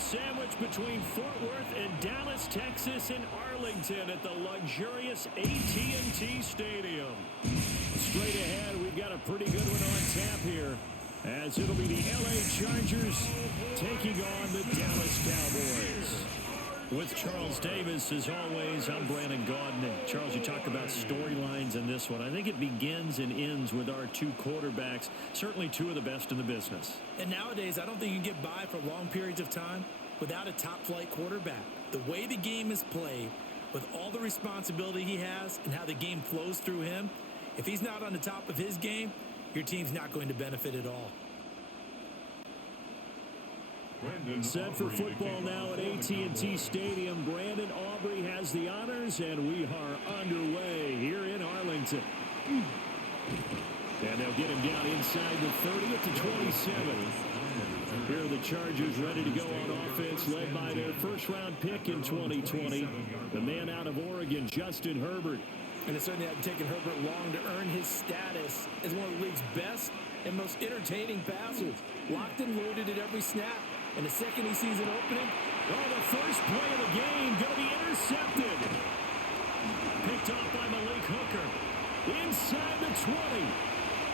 sandwich between Fort Worth and Dallas, Texas, and Arlington at the luxurious AT&T Stadium. Straight ahead, we've got a pretty good one on tap here, as it'll be the LA Chargers taking on the Dallas Cowboys. With Charles Davis, as always, I'm Brandon Gaudin. And Charles, you talk about storylines in this one. I think it begins and ends with our two quarterbacks, certainly two of the best in the business. And nowadays, I don't think you can get by for long periods of time without a top-flight quarterback. The way the game is played, with all the responsibility he has and how the game flows through him, if he's not on the top of his game, your team's not going to benefit at all. Set for football now at AT&T Stadium. Brandon Aubrey has the honors, and we are underway here in Arlington. And they'll get him down inside the 30 at the 27. Here are the Chargers ready to go on offense, led by their first-round pick in 2020, the man out of Oregon, Justin Herbert. And it certainly hadn't taken Herbert long to earn his status as one of the league's best and most entertaining passers. Locked and loaded at every snap. And the second he sees an opening, the first play of the game going to be intercepted. Picked off by Malik Hooker. Inside the 20.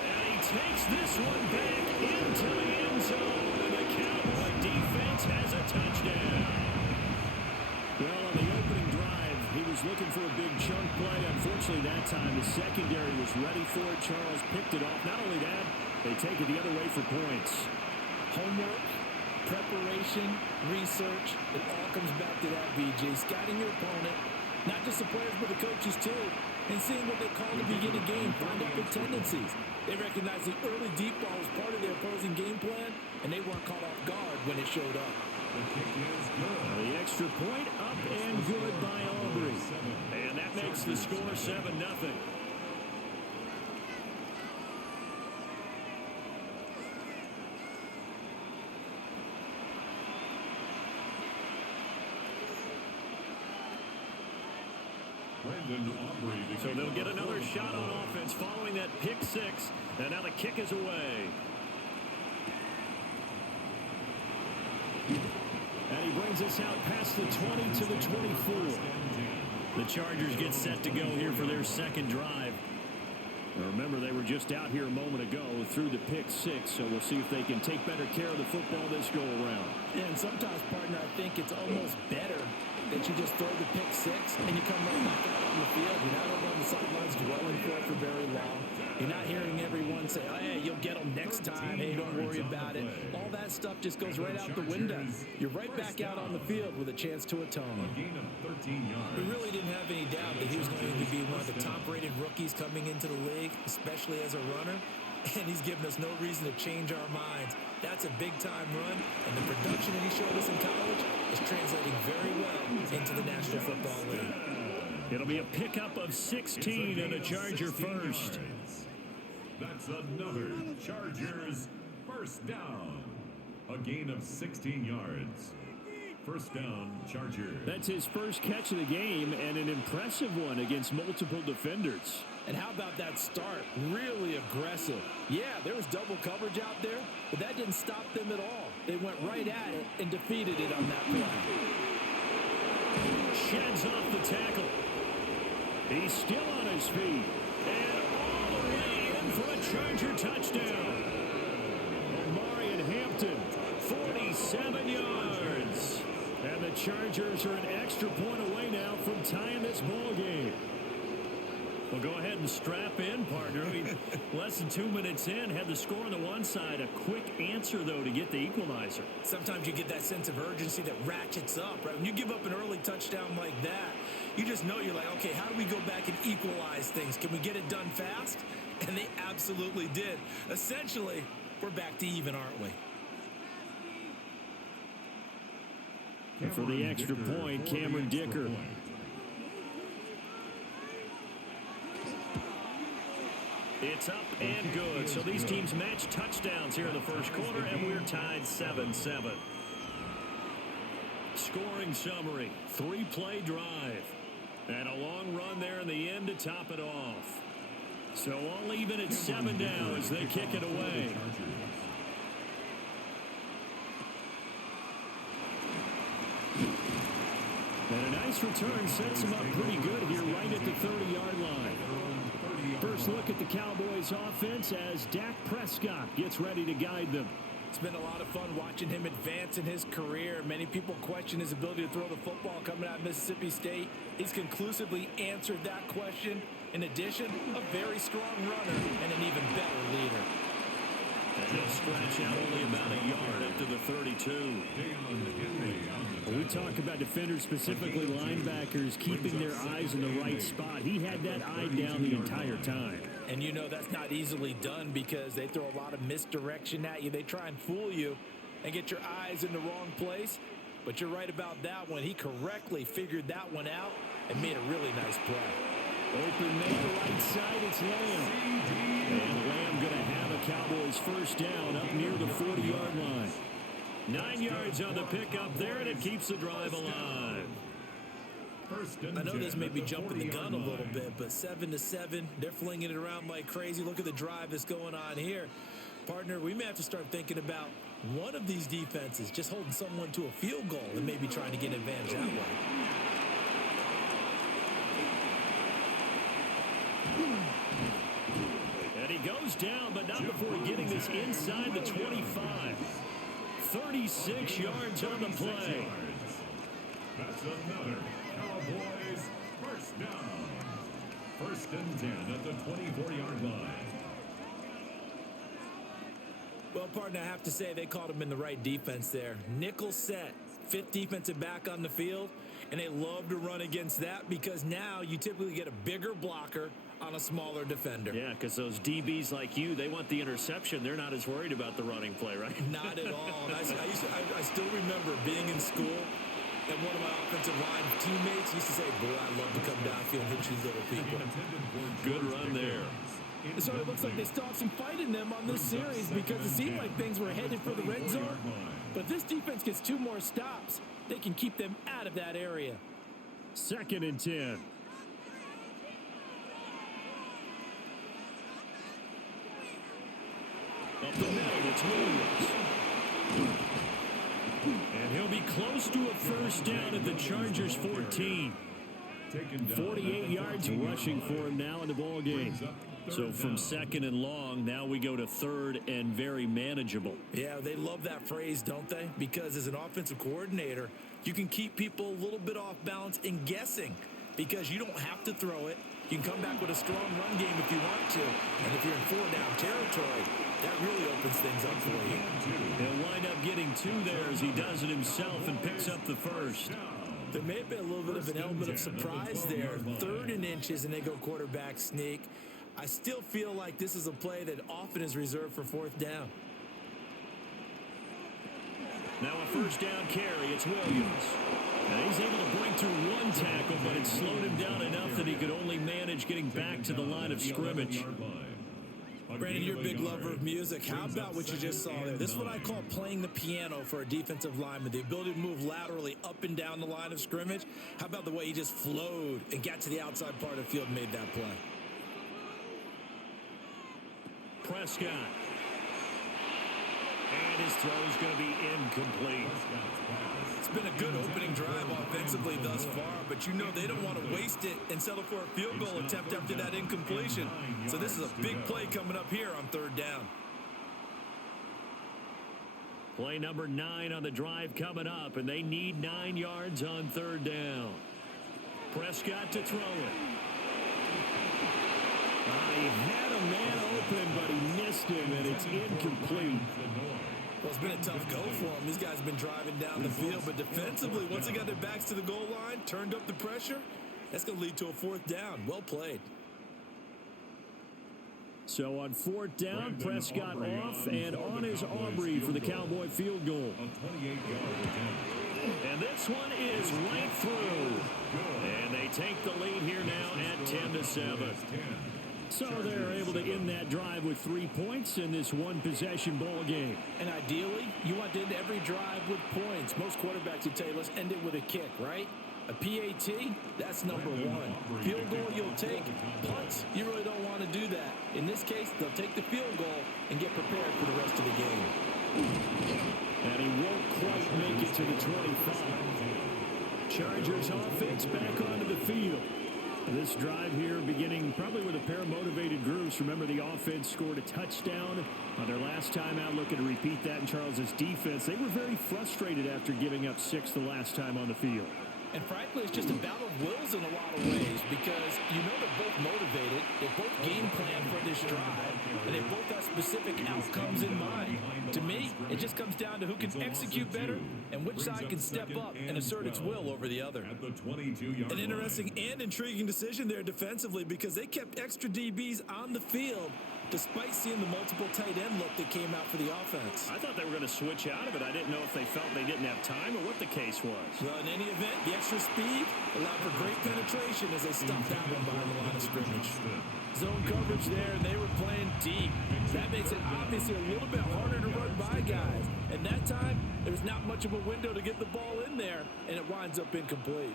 And he takes this one back into the end zone. And the Cowboy defense has a touchdown. Well, on the opening drive, he was looking for a big chunk play. Unfortunately, that time, the secondary was ready for it. Charles picked it off. Not only that, they take it the other way for points. Homework, preparation, research, it all comes back to that, BJ. Scouting your opponent, not just the players, but the coaches too, and seeing what they call the beginning game, find out their tendencies. They recognize the early deep ball was part of their opposing game plan, and they weren't caught off guard when it showed up. The extra point up and good by Aubrey. And that makes the score 7-0. So they'll get another shot on offense following that pick six. And now the kick is away. And he brings us out past the 20 to the 24. The Chargers get set to go here for their second drive. Now remember, they were just out here a moment ago through the pick six, so we'll see if they can take better care of the football this go around. Yeah, and sometimes, partner, I think it's almost better that you just throw the pick six and you come right back out on the field. You're not over on the sidelines dwelling for very long. You're not hearing everyone say, oh, hey, you'll get them next time. Hey, don't worry about it. All that stuff just goes right out the window. You're right back out on the field with a chance to atone. We really didn't have any doubt that he was going to be one of the top-rated rookies coming into the league, especially as a runner. And he's given us no reason to change our minds. That's a big-time run, and the production that he showed us in college is translating very well into the National Football League. It'll be a pickup of 16 and a Charger first. That's another Chargers first down. A gain of 16 yards. First down, Chargers. That's his first catch of the game, and an impressive one against multiple defenders. And how about that start? Really aggressive. Yeah, there was double coverage out there, but that didn't stop them at all. They went right at it and defeated it on that play. Sheds off the tackle. He's still on his feet. And all the way in for a Charger touchdown. Omarion Hampton, 47 yards. And the Chargers are an extra point away now from tying this ball game. Well, go ahead and strap in, partner. Less than 2 minutes in, had the score on the one side. A quick answer, though, to get the equalizer. Sometimes you get that sense of urgency that ratchets up, right? When you give up an early touchdown like that, you just know you're like, okay, how do we go back and equalize things? Can we get it done fast? And they absolutely did. Essentially, we're back to even, aren't we? And for the extra point, Cameron Dicker. It's up and good. So these teams match touchdowns here in the first quarter, and we're tied 7-7. Scoring summary, 3-play drive. And a long run there in the end to top it off. So all even at 7 now as they kick it away. nice return sets him up pretty good here right at the 30-yard line. First look at the Cowboys offense as Dak Prescott gets ready to guide them. It's been a lot of fun watching him advance in his career. Many people question his ability to throw the football coming out of Mississippi State. He's conclusively answered that question. In addition, a very strong runner and an even better leader. And they'll stretch out only about a yard up to the 32. When we talk about defenders, specifically linebackers, keeping their eyes in the right spot, he had that eye down the entire time. And you know that's not easily done because they throw a lot of misdirection at you. They try and fool you and get your eyes in the wrong place. But you're right about that one. He correctly figured that one out and made a really nice play. Open man, right side, it's Lamb. And Lamb going to have a Cowboys first down up near the 40-yard line. 9 yards on the pickup there, and it keeps the drive alive. I know this may be jumping the gun a little bit, but 7-7, they're flinging it around like crazy. Look at the drive that's going on here. Partner, we may have to start thinking about one of these defenses just holding someone to a field goal and maybe trying to get an advantage that way. And he goes down, but not before getting this inside the 25. 36 yards on the play. That's another Cowboys first down. First and 10 at the 24-yard line. Well, partner, I have to say they called him in the right defense there. Nickel set, fifth defensive back on the field, and they love to run against that because now you typically get a bigger blocker on a smaller defender. Yeah, because those DBs like you, they want the interception. They're not as worried about the running play, right? Not at all. And I still remember being in school, and one of my offensive line teammates used to say, boy, I love to come downfield and hit you little people. Good run there. So it looks like they still have some fight in them on this series because it seemed like things were headed for the red zone. But if this defense gets 2 more stops, they can keep them out of that area. 2nd and 10. Up the middle, it's Williams. And he'll be close to a first down at the Chargers' 14. 48 yards rushing for him now in the ball game. So from 2nd and long, now we go to 3rd and very manageable. Yeah, they love that phrase, don't they? Because as an offensive coordinator, you can keep people a little bit off balance and guessing because you don't have to throw it. You can come back with a strong run game if you want to. And if you're in 4-down territory, that really opens things up for you. He'll wind up getting 2 there as he does it himself and picks up the first. There may have been a little bit of an element of surprise there. 3rd and inches, and they go quarterback sneak. I still feel like this is a play that often is reserved for 4th down. Now a first down carry. It's Williams. And he's able to break through 1 tackle, but it slowed him down enough that he could only manage getting back to the line of scrimmage. Brandon, you're a big lover of music. How about what you just saw there? This is what I call playing the piano for a defensive lineman. The ability to move laterally up and down the line of scrimmage. How about the way he just flowed and got to the outside part of the field and made that play? Prescott. And his throw is going to be incomplete. It's been a good opening drive offensively thus far, but you know they don't want to waste it and settle for a field goal attempt after that incompletion. So this is a big play coming up here on 3rd down. Play number 9 on the drive coming up, and they need 9 yards on 3rd down. Prescott to throw it. He had a man open, but he missed him, and it's incomplete. Well, it's been a tough go for him. These guys have been driving down the field, but defensively, once they got their backs to the goal line, turned up the pressure, that's going to lead to a 4th down. Well played. So on 4th down, Prescott off, and on is Aubrey for the Cowboy field goal. And this one is right through. And they take the lead here now at 10-7. So they're able to end that drive with 3 points in this one-possession ball game. And ideally, you want to end every drive with points. Most quarterbacks would tell you, let's end it with a kick, right? A PAT, that's number 1. Field goal you'll take. Punts, you really don't want to do that. In this case, they'll take the field goal and get prepared for the rest of the game. And he won't quite make it to the 25. Chargers offense back onto the field. This drive here beginning probably with a pair of motivated groups. Remember, the offense scored a touchdown on their last time out. Looking to repeat that in Charles's defense. They were very frustrated after giving up 6 the last time on the field. And frankly, it's just a battle of wills in a lot of ways because you know they're both motivated, they both game plan for this drive, and they both have specific outcomes in mind. To me, it just comes down to who can execute better and which side can step up and assert its will over the other. An interesting and intriguing decision there defensively because they kept extra DBs on the field despite seeing the multiple tight end look that came out for the offense. I thought they were going to switch out of it. I didn't know if they felt they didn't have time or what the case was. Well, in any event, the extra speed allowed for great penetration as they stopped that one behind the line of scrimmage. Zone coverage there, and they were playing deep. That makes it obviously a little bit harder to run by guys. And that time, there was not much of a window to get the ball in there, and it winds up incomplete.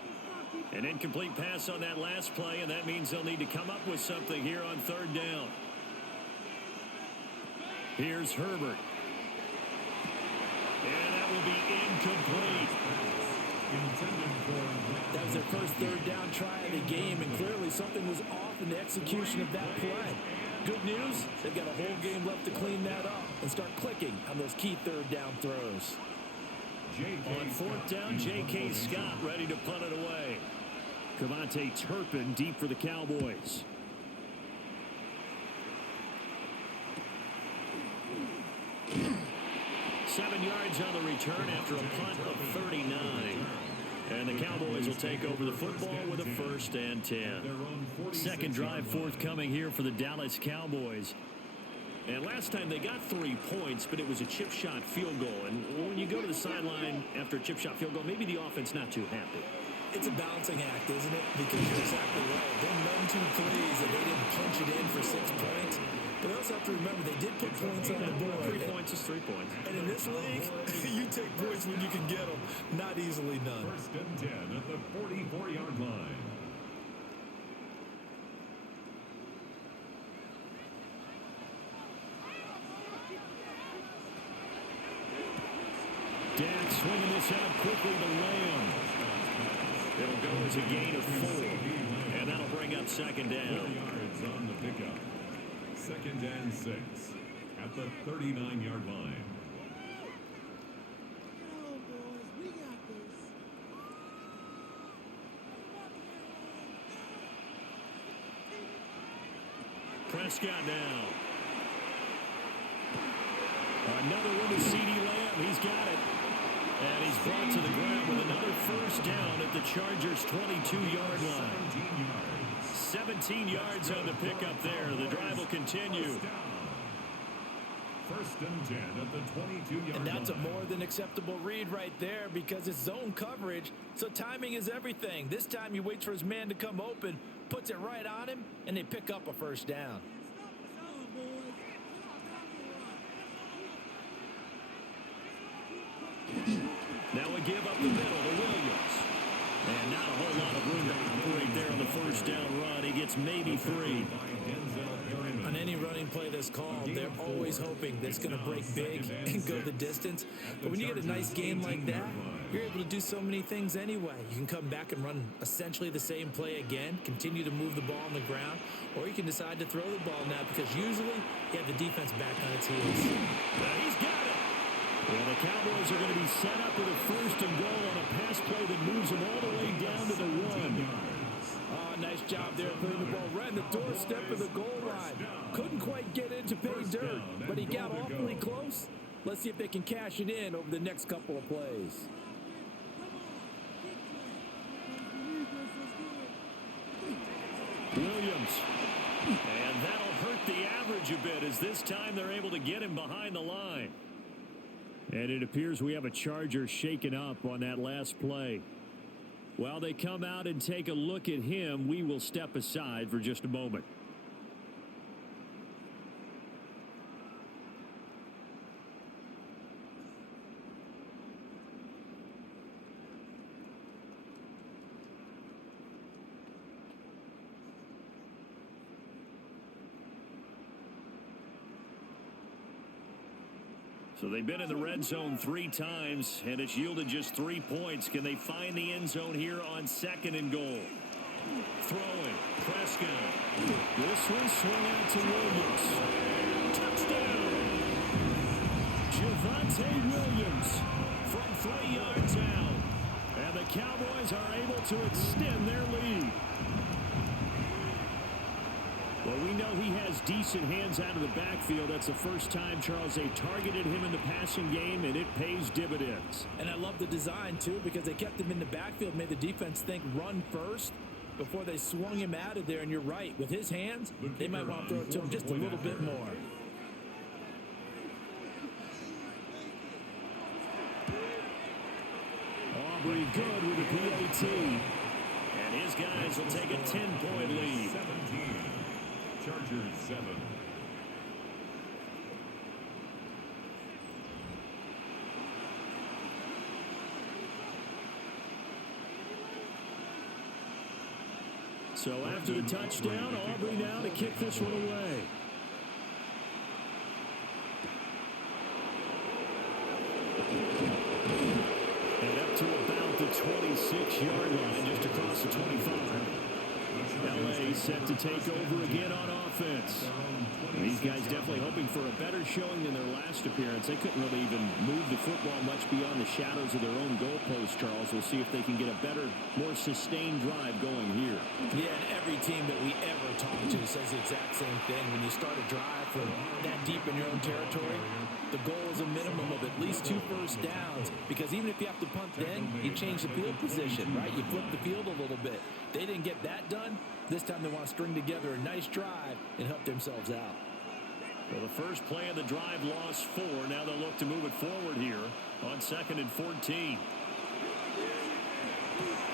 An incomplete pass on that last play, and that means they'll need to come up with something here on 3rd down. Here's Herbert. And that will be incomplete. That was their first 3rd down try of the game, and clearly something was off in the execution of that play. Good news, they've got a whole game left to clean that up and start clicking on those key 3rd down throws. On 4th down, J.K. Scott ready to punt it away. Cavante Turpin deep for the Cowboys. Seven yards on the return after a punt of 39. And the Cowboys will take over the football with a 1st and 10. Second drive forthcoming here for the Dallas Cowboys. And last time they got 3 points, but it was a chip shot field goal. And when you go to the sideline after a chip shot field goal, maybe the offense not too happy. It's a balancing act, isn't it? Because you're exactly right. They're none too pleased that they didn't punch it in for 6 points. But they also have to remember they did put points on the board. 3 points is 3 points. And in this league, you take points when you can get them. Not easily done. 1st and 10 at the 44-yard line. Dak swinging this out quickly to Lamb. It'll go as a gain of 4. And that'll bring up 2nd down. 4 yards on the pickup. 2nd and 6 at the 39-yard line. Prescott now. Another one to CeeDee Lamb. He's got it. And he's brought to the ground with another 1st down at the Chargers' 22-yard line. 17 yards on the pickup there. The drive will continue. 1st and 10 at the 22-yard line. And that's a more than acceptable read right there because it's zone coverage, so timing is everything. This time he waits for his man to come open, puts it right on him, and they pick up a 1st down. Now we give up the middle to Williams. And not a whole lot of room to operate there on the 1st down run. He gets maybe 3. On any running play that's called, they're always hoping that it's going to break big and go the distance. But when you get a nice game like that, you're able to do so many things anyway. You can come back and run essentially the same play again, continue to move the ball on the ground, or you can decide to throw the ball now because usually you have the defense back on its heels. He's got it. Well, the Cowboys are going to be set up with a 1st and goal on a pass play that moves them all the way down to the 1. Oh, nice job there putting the ball right in the doorstep of the goal line. Couldn't quite get in to pay dirt, but he got awfully close. Let's see if they can cash it in over the next couple of plays. Williams. And that'll hurt the average a bit as this time they're able to get him behind the line. And it appears we have a Charger shaken up on that last play. While they come out and take a look at him, we will step aside for just a moment. So they've been in the red zone 3 times, and it's yielded just 3 points. Can they find the end zone here on 2nd and goal? Throwing. Prescott. This one swung out to Williams. Touchdown! Javonte Williams from 3 yards out. And the Cowboys are able to extend their lead. Well, we know he has decent hands out of the backfield. That's the first time, Charles, they targeted him in the passing game, and it pays dividends. And I love the design, too, because they kept him in the backfield, made the defense think run first before they swung him out of there. And you're right, with his hands, they might want to throw it to him just a little bit more. Aubrey good with the PAT. And his guys will take a 10-point lead. 17. Chargers 7. So after the touchdown, Aubrey now to kick this one away. And up to about the 26-yard line, just across the 25. LA set to take over again on offense. And these guys definitely hoping for a better showing than their last appearance. They couldn't really even move the football much beyond the shadows of their own goalpost, Charles. We'll see if they can get a better, more sustained drive going here. Yeah, and every team that we ever talk to says the exact same thing. When you start a drive from that deep in your own territory, the goal is a minimum of at least 2 first downs, because even if you have to punt then, you change the field position, right? You flip the field a little bit. They didn't get that done. This time they want to string together a nice drive and help themselves out. Well, the first play of the drive lost 4. Now they'll look to move it forward here on 2nd and 14.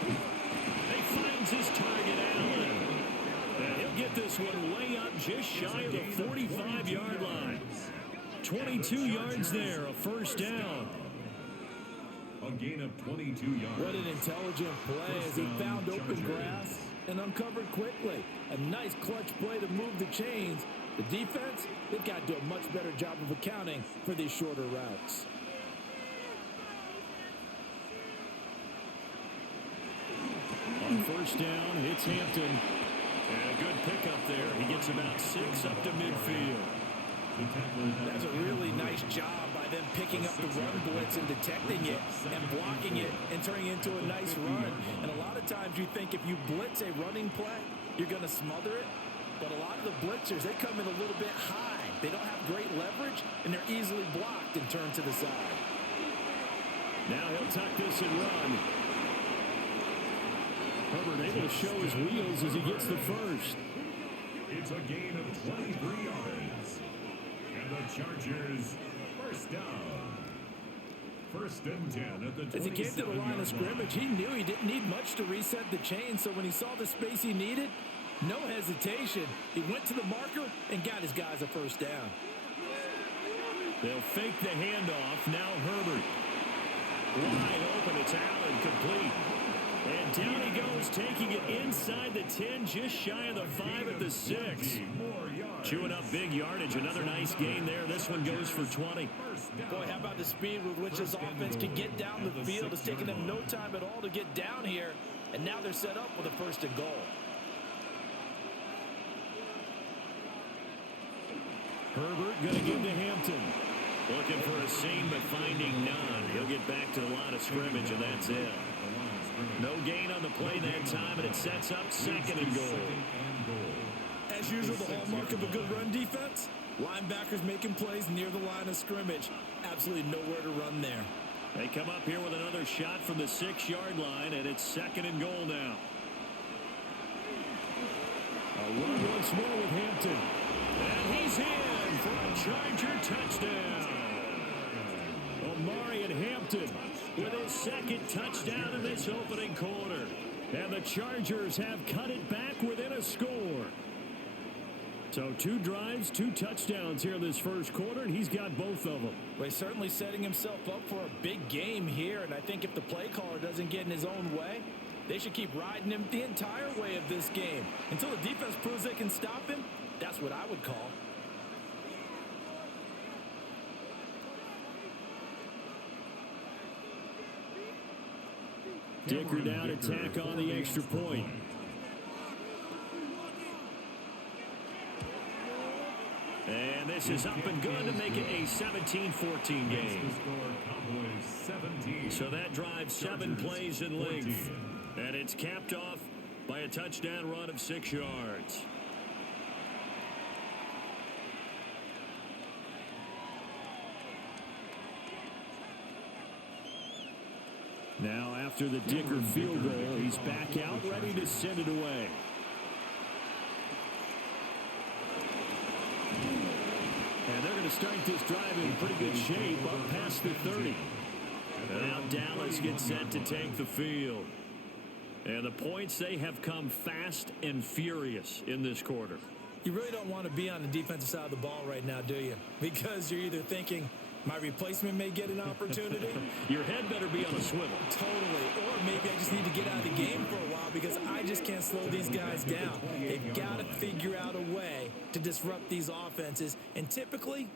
He finds his target, Allen. And he'll get this one way up just shy of the 45-yard line. 22 yards there, a first down. A gain of 22 yards. What an intelligent play as he found open grass and uncovered quickly. A nice clutch play to move the chains. The defense, they've got to do a much better job of accounting for these shorter routes. On first down, it's Hampton. And a good pickup there. He gets about 6 up to midfield. That's a really nice job by them picking up the run blitz and detecting it and blocking it and turning it into a nice run. And a lot of times you think if you blitz a running play, you're going to smother it. But a lot of the blitzers, they come in a little bit high. They don't have great leverage, and they're easily blocked and turned to the side. Now he'll tuck this and run. Herbert able to show his wheels as he gets the first. It's a gain of 23 yards. And the Chargers, first down. 1st and 10 at the 27-yard line. As he came to the line of scrimmage, he knew he didn't need much to reset the chain. So when he saw the space he needed, no hesitation. He went to the marker and got his guys a first down. They'll fake the handoff. Now Herbert. Wide open. It's Allen, complete. And down he goes, taking it inside the 10, just shy of the 5 at the 6. Chewing up big yardage. Another nice gain there. This one goes for 20. Boy, how about the speed with which this offense can get down the field? It's taken them no time at all to get down here. And now they're set up with a 1st and goal. Herbert going to give to Hampton. Looking for a seam, but finding none. He'll get back to the line of scrimmage, and that's it. No gain on the play that time, and it sets up 2nd and goal. As usual, the hallmark of a good run defense, linebackers making plays near the line of scrimmage. Absolutely nowhere to run there. They come up here with another shot from the 6-yard line, and it's 2nd and goal now. A run once more with Hampton. And he's in for a Charger touchdown. Omarion Hampton with his 2nd touchdown in this opening quarter. And the Chargers have cut it back within a score. So 2 drives, 2 touchdowns here in this first quarter, and he's got both of them. Well, he's certainly setting himself up for a big game here, and I think if the play caller doesn't get in his own way, they should keep riding him the entire way of this game. Until the defense proves they can stop him, that's what I would call. Dicker down to tack on the extra point. And this is up and good to make it a 17-14 game. So that drives 7 plays in length. And it's capped off by a touchdown run of 6 yards. Now after the Dicker field goal, he's back out ready to send it away. And they're going to start this drive in pretty good shape up past the 30. And now Dallas gets set to take the field. And the points, they have come fast and furious in this quarter. You really don't want to be on the defensive side of the ball right now, do you? Because you're either thinking, my replacement may get an opportunity. Your head better be on a swivel. Totally. Or maybe I just need to get out of the game for a while because I just can't slow these guys down. They've got to figure out a way to disrupt these offenses. And typically,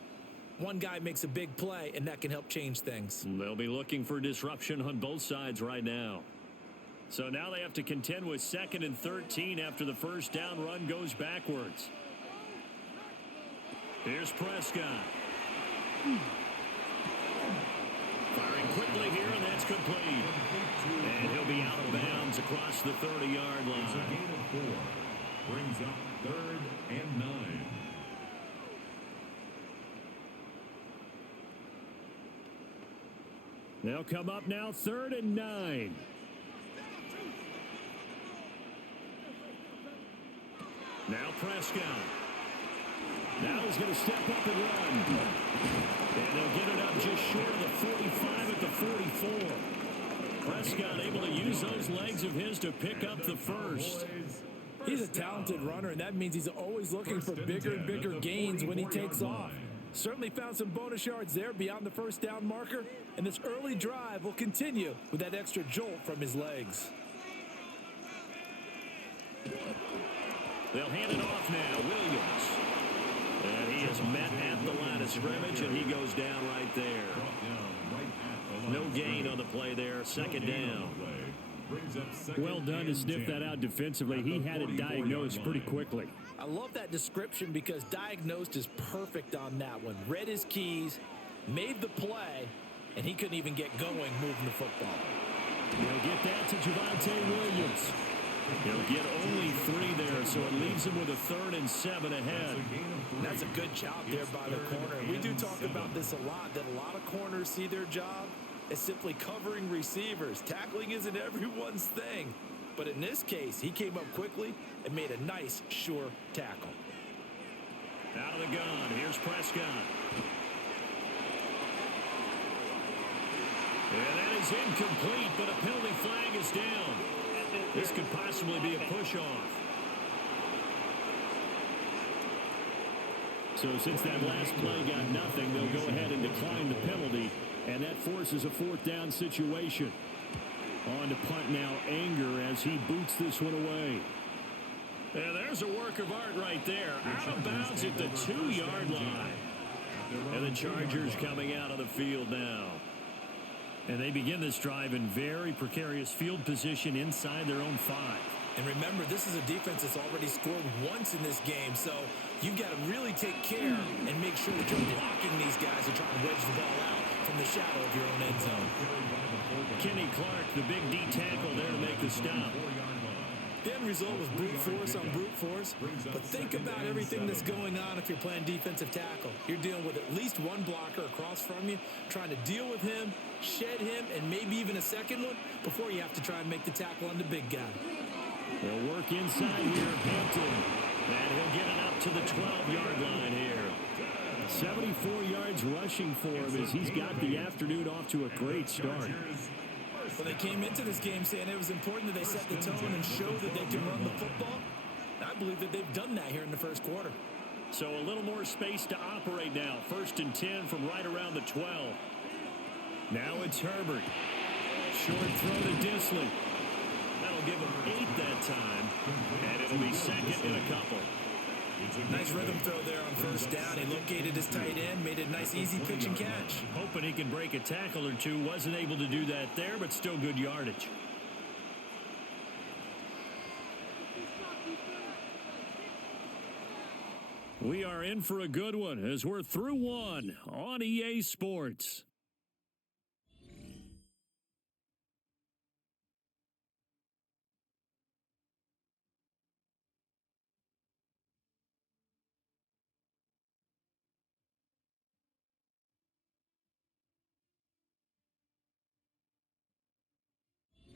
one guy makes a big play, and that can help change things. They'll be looking for disruption on both sides right now. So now they have to contend with 2nd and 13 after the first down run goes backwards. Here's Prescott. Firing quickly here, and that's complete. And he'll be out of bounds across the 30-yard line. It's a gain of 4. Brings up 3rd and 9. They'll come up now 3rd and 9. Now Prescott. Now he's going to step up and run. And they'll get it up just short of the 45 at the 44. Prescott able to use those legs of his to pick up the first. He's a talented runner, and that means he's always looking for bigger and bigger gains when he takes off. Certainly found some bonus yards there beyond the first down marker, and this early drive will continue with that extra jolt from his legs. They'll hand it off now. Williams. And he is met at the line of scrimmage, and he goes down right there. No gain on the play there. 2nd down. Well done to sniff that out defensively. He had it diagnosed pretty quickly. I love that description because diagnosed is perfect on that one. Read his keys, made the play, and he couldn't even get going moving the football. He'll get that to Javonte Williams. He'll get only 3 there, so it leaves him with a 3rd and 7 ahead. That's a good job there by the corner. We do talk about this a lot, that a lot of corners see their job as simply covering receivers. Tackling isn't everyone's thing. But in this case, he came up quickly and made a nice, sure tackle. Out of the gun, here's Prescott. And that is incomplete, but a penalty flag is down. This could possibly be a push-off. So since that last play got nothing, they'll go ahead and decline the penalty, and that forces a 4th down situation. On to punt now, Anger, as he boots this one away. And there's a work of art right there. Out of bounds at the 2-yard line. And the Chargers coming out of the field now. And they begin this drive in very precarious field position inside their own 5. And remember, this is a defense that's already scored once in this game, so you've got to really take care and make sure that you're blocking these guys and trying to wedge the ball out from the shadow of your own end zone. Kenny Clark, the big D tackle there to make the stop. The end result was brute force on brute force, but think about everything that's going on if you're playing defensive tackle. You're dealing with at least one blocker across from you, trying to deal with him, shed him, and maybe even a second one before you have to try and make the tackle on the big guy. They'll work inside here, Hampton, and he'll get it up to the 12-yard line here. 74 yards rushing for him as he's got the afternoon off to a great start. Well, they came into this game saying it was important that they set the tone and show that they can run the football. I believe that they've done that here in the first quarter. So a little more space to operate now. 1st and 10 from right around the 12. Now it's Herbert. Short throw to Disley. That'll give him 8 that time. And it'll be 2nd and a couple. Nice rhythm throw there on 1st down. He located his tight end, made a nice easy pitch and catch. Hoping he can break a tackle or two. Wasn't able to do that there, but still good yardage. We are in for a good one as we're through one on EA Sports.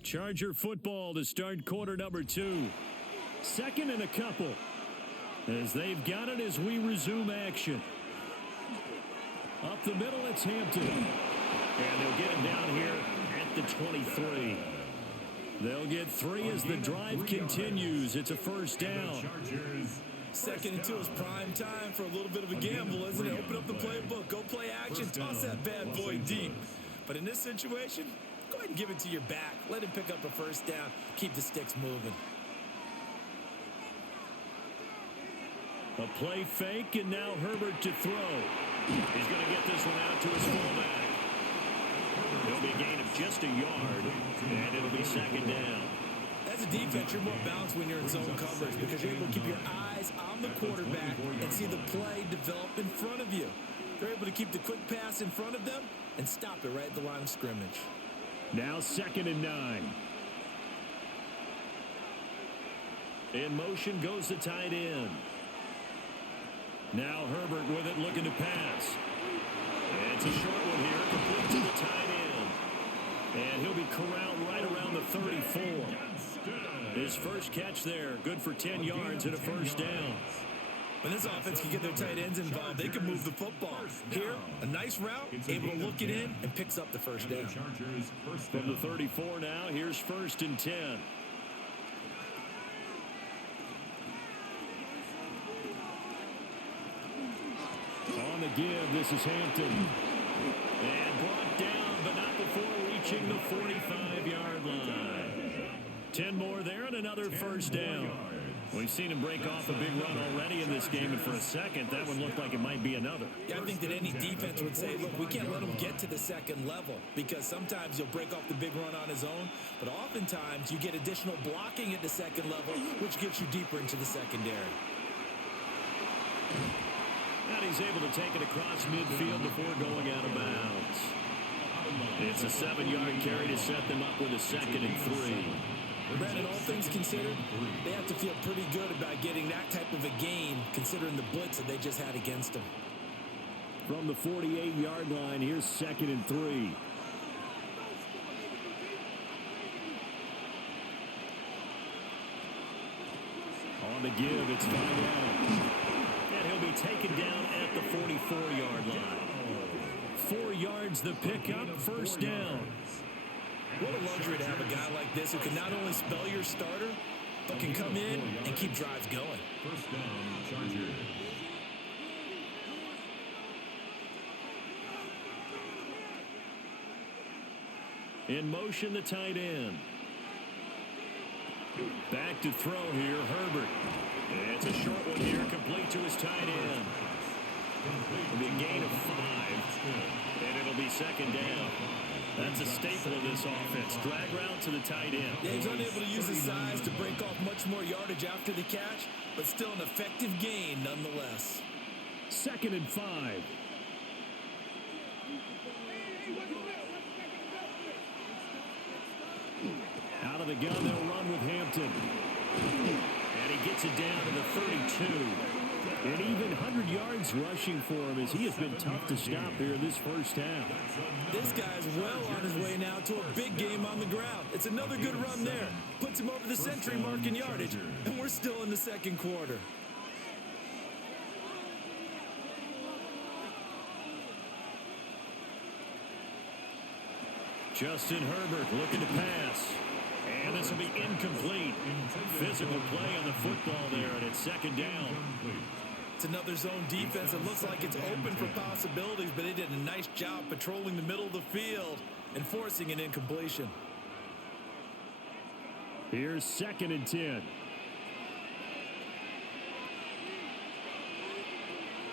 Charger football to start quarter number 2. Second and a couple. As they've got it as we resume action. Up the middle, it's Hampton. And they'll get him down here at the 23. They'll get 3 as the drive continues. It's a first down. Second and 2 is prime time for a little bit of a gamble, isn't it? Open up the playbook, go play action, toss that bad boy deep. But in this situation, go ahead and give it to your back. Let him pick up a first down. Keep the sticks moving. A play fake, and now Herbert to throw. He's going to get this one out to his fullback. It'll be a gain of just a yard, and it'll be second down. As a defense, you're more balanced when you're in zone coverage because you're able to keep your eyes on the quarterback and see the play develop in front of you. You're able to keep the quick pass in front of them and stop it right at the line of scrimmage. Now second and 9. In motion goes the tight end. Now Herbert with it, looking to pass. It's a short one here, complete to the tight end. And he'll be corralled right around the 34. His first catch there, good for 10 yards and a first down. When this offense can get their tight ends involved, they can move the football. Here, a nice route, able to look it in, and picks up the first down. From the 34 now, here's first and 10. On the give, this is Hampton. And brought down, but not before reaching the 45-yard line. 10 more there and another first down. We've seen him break off a big run already in this game, and for a second, that one looked like it might be another. Yeah, I think that any defense would say, look, we can't let him get to the second level because sometimes he'll break off the big run on his own, but oftentimes you get additional blocking at the second level, which gets you deeper into the secondary. And he's able to take it across midfield before going out of bounds. It's a 7-yard carry to set them up with a second and 3. Brandon, all things considered, they have to feel pretty good about getting that type of a gain considering the blitz that they just had against them. From the 48-yard line, here's second and 3. On the give, it's Vidal. And he'll be taken down at the 44-yard line. 4 yards the pickup, first down. What a luxury to have a guy like this who can not only spell your starter, but can come in and keep drives going. First down, Chargers. In motion, the tight end. Back to throw here, Herbert. It's a short one here, complete to his tight end. It'll be a gain of 5, and it'll be second down. That's a staple of this offense. Drag route to the tight end. Yeah, he's unable to use his size to break off much more yardage after the catch, but still an effective gain nonetheless. Second and 5. Out of the gun, they'll run with Hampton. And he gets it down to the 32. And even 100 yards rushing for him as he has been tough to stop here this first half. This guy's well on his way now to a big game on the ground. It's another good run there. Puts him over the century mark in yardage. And we're still in the second quarter. Justin Herbert looking to pass. And this will be incomplete. Physical play on the football there, and it's second down. It's another zone defense. It looks like it's open for possibilities, but they did a nice job patrolling the middle of the field and forcing an incompletion. Here's second and 10.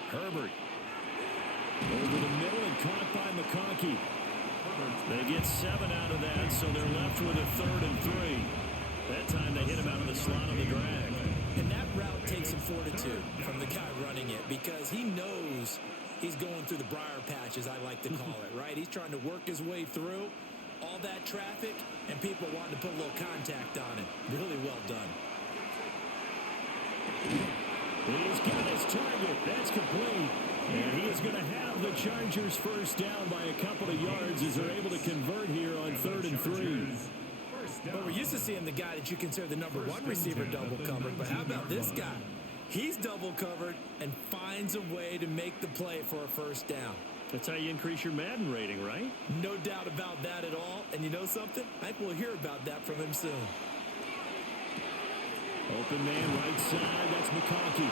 Herbert. Over the middle and caught by McConkey. They get 7 out of that, so they're left with a third and 3. That time they hit him out of the slot on the drag. And that route takes some fortitude. attitude from the guy running it because he knows he's going through the briar patch, as I like to call it, right? He's trying to work his way through all that traffic and people wanting to put a little contact on it. Really well done. He's got his target. That's complete. And he is going to have the Chargers first down by a couple of yards as they're able to convert here on 3rd and 3. Well, we're used to seeing the guy that you consider the number one receiver double covered, but how about this guy? He's double covered and finds a way to make the play for a first down. That's how you increase your Madden rating, right? No doubt about that at all. And you know something? I think we'll hear about that from him soon. Open man right side. That's McConkey.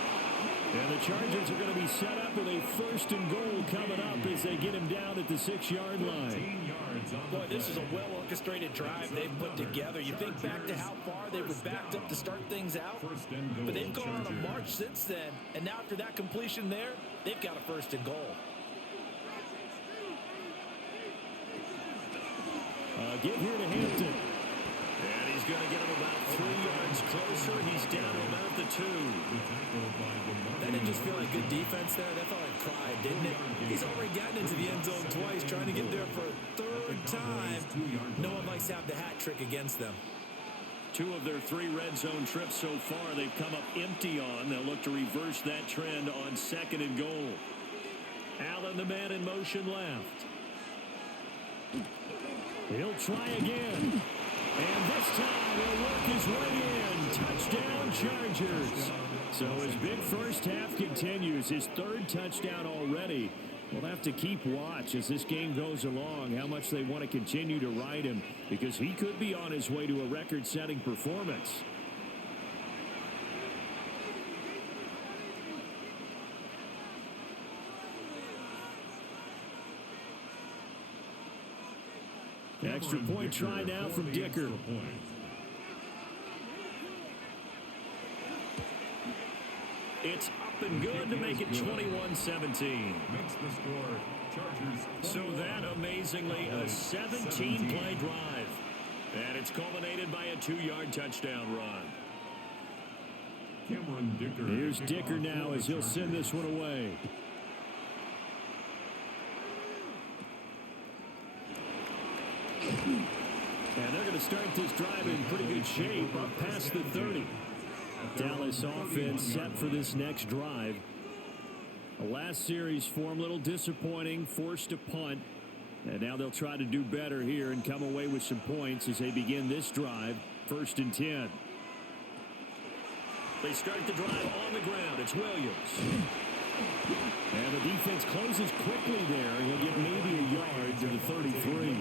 And the Chargers are going to be set up with a 1st and goal coming up as they get him down at the 6-yard line. Boy, this is a well-orchestrated drive they've put together. You think back to how far they were backed up to start things out, but they've gone on a march since then, and now after that completion there, they've got a 1st and goal. Give here to Hampton. And he's going to get him about 3 yards closer. He's down to about the 2. That didn't just feel like good defense there. That felt like pride, didn't it? He's already gotten into the end zone twice, trying to get there for a 3rd time. No one likes to have the hat trick against them. 2 of their 3 red zone trips so far they've come up empty on. They'll look to reverse that trend on 2nd and goal. Allen, the man in motion left. He'll try again. And this time he'll work his way in. Touchdown, Chargers. So his big first half continues. His 3rd touchdown already. We'll have to keep watch as this game goes along, how much they want to continue to ride him, because he could be on his way to a record-setting performance. Extra point try now from Dicker. It's up and good to make it 21-17. So that, amazingly, a 17-play drive. And it's culminated by a 2-yard touchdown run. Here's Dicker now as he'll send this one away. And they're going to start this drive in pretty good shape up past the 30. Dallas offense set for this next drive. The last series form a little disappointing, forced a punt. And now they'll try to do better here and come away with some points as they begin this drive, 1st and 10. They start the drive on the ground. It's Williams. And the defense closes quickly there. He'll get maybe a yard to the 33.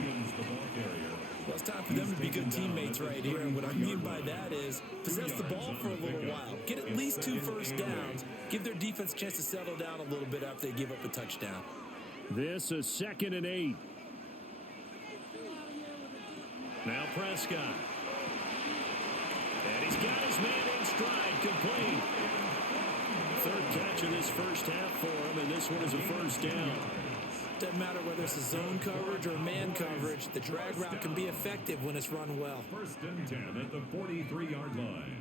Well, it's time for them to be good teammates right here. And what I mean by that is possess the ball for a little while. Get at least 2 first downs. Give their defense a chance to settle down a little bit after they give up a touchdown. This a 2nd and 8. Now Prescott. And he's got his man in stride, complete. 3rd catch of this first half for him, and this one is a 1st down. Doesn't matter whether it's a zone coverage or man coverage, the drag route can be effective when it's run well. 1st and 10 at the 43-yard line.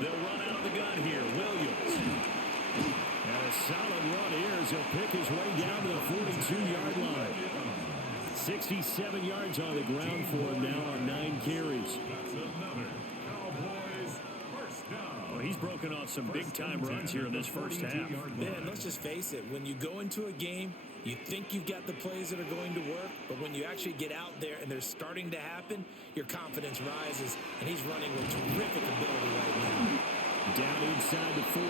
They'll run out of the gun here. Williams. And a solid run here as he'll pick his way down to the 42-yard line. 67 yards on the ground for him now on 9 carries. That's another Cowboys first down. Well, he's broken off some big-time runs here in this first half. Man, let's just face it. When you go into a game, you think you've got the plays that are going to work, but when you actually get out there and they're starting to happen, your confidence rises, and he's running with terrific ability right now. Down inside the 40.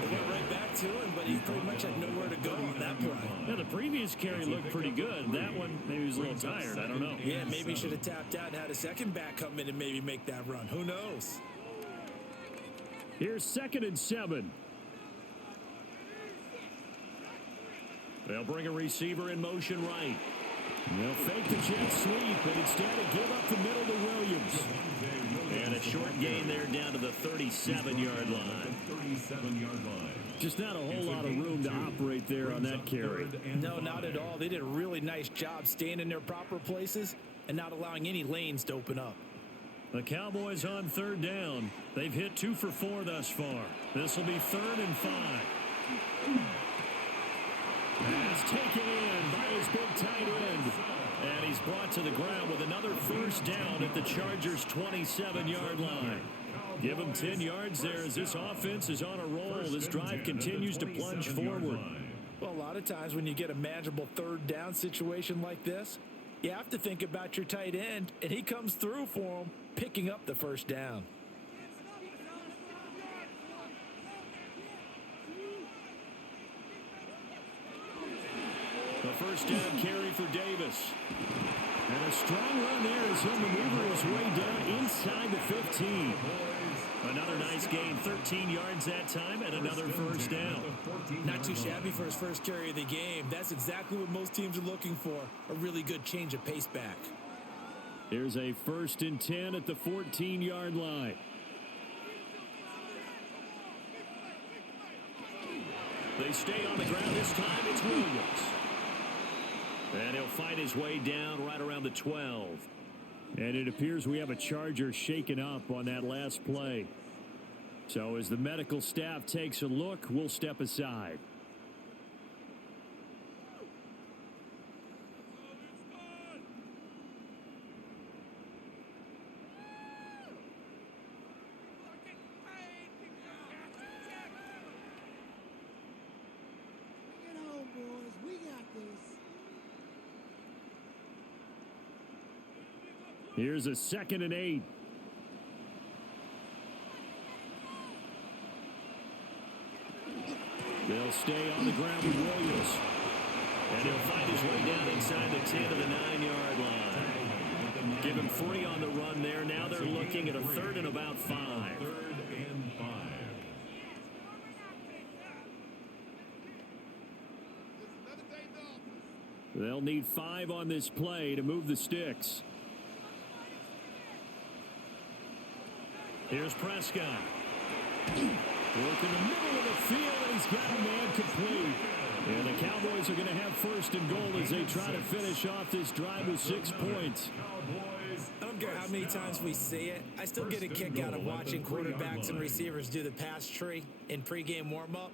They went right back to him, but he pretty much had nowhere to go on that play. Now, the previous carry looked pretty good. That one, maybe he was a little tired. I don't know. Yeah, maybe he should have tapped out and had a second back come in and maybe make that run. Who knows? Here's 2nd and 7. They'll bring a receiver in motion right. They'll fake the jet sweep, and instead give up the middle to Williams. And a short gain there down to the 37-yard line. Just not a whole lot of room to operate there on that carry. No, not at all. They did a really nice job staying in their proper places and not allowing any lanes to open up. The Cowboys on third down. They've hit 2 for 4 thus far. This will be 3rd and 5. Pass taken in by his big tight end. And he's brought to the ground with another first down at the Chargers' 27-yard line. Give him 10 yards there as this offense is on a roll. This drive continues to plunge forward. Well, a lot of times when you get a manageable third down situation like this, you have to think about your tight end, and he comes through for him, picking up the first down. The first down carry for Davis. And a strong run there as he'll maneuver his way down inside the 15. Another nice gain, 13 yards that time, and another first down. Not too shabby for his first carry of the game. That's exactly what most teams are looking for, a really good change of pace back. Here's a 1st and 10 at the 14-yard line. They stay on the ground this time. It's Williams. And he'll fight his way down right around the 12. And it appears we have a Charger shaken up on that last play. So as the medical staff takes a look, we'll step aside. Here's a 2nd and 8. They'll stay on the ground with Williams. And he'll find his way down inside the 10 to the 9-yard line. Give him 3 on the run there. Now they're looking at a 3rd and about 5. 3rd and 5. They'll need 5 on this play to move the sticks. Here's Prescott. Work in the middle of the field, and he's got a man complete. And the Cowboys are going to have 1st and goal as they try to finish off this drive with 6 points. I don't care how many times we see it. I still get a kick out of watching quarterbacks and receivers do the pass tree in pregame warm-up.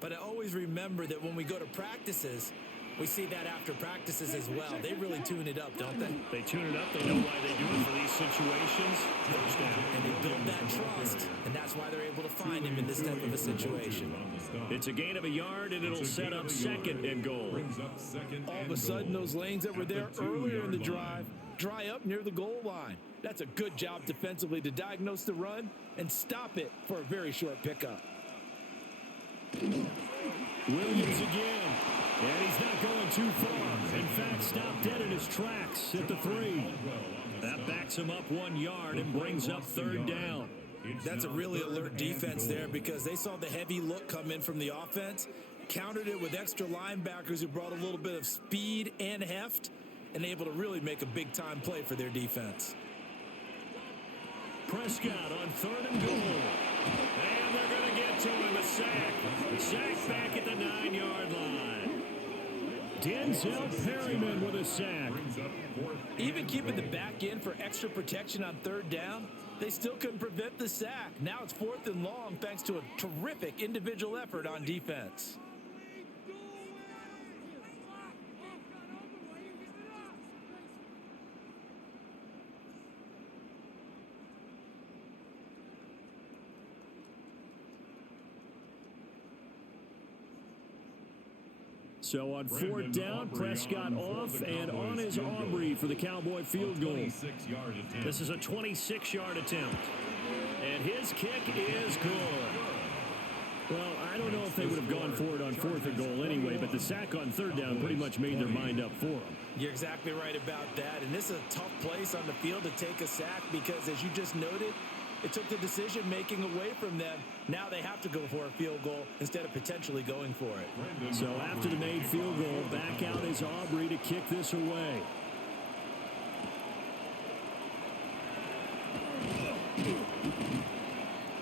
But I always remember that when we go to practices, we see that after practices as well. They really tune it up, don't they? They tune it up. They know why they do it for these situations. First down. And they build that trust, and that's why they're able to find him in this type of a situation. It's a gain of a yard, and it'll set up 2nd and goal. All of a sudden, those lanes that were there earlier in the drive dry up near the goal line. That's a good job defensively to diagnose the run and stop it for a very short pickup. Williams again. And he's not going too far. In fact, stopped dead in his tracks at the 3. That backs him up 1 yard and brings up 3rd down. That's a really alert defense there because they saw the heavy look come in from the offense, countered it with extra linebackers who brought a little bit of speed and heft, and able to really make a big-time play for their defense. Prescott on 3rd and goal. And they're going to get to him, a sack. Sack back at the 9-yard line. Denzel Perryman with a sack. Even keeping the back end for extra protection on 3rd down, they still couldn't prevent the sack. Now it's 4th and long thanks to a terrific individual effort on defense. So on 4th down, Prescott off and on his Aubrey for the Cowboy field goal. This is a 26-yard attempt. And his kick is good. Well, I don't know if they would have gone for it on 4th and goal anyway, but the sack on 3rd down pretty much made their mind up for them. You're exactly right about that. And this is a tough place on the field to take a sack because, as you just noted, It took the decision-making away from them. Now they have to go for a field goal instead of potentially going for it. So after the made field goal, back out is Aubrey to kick this away.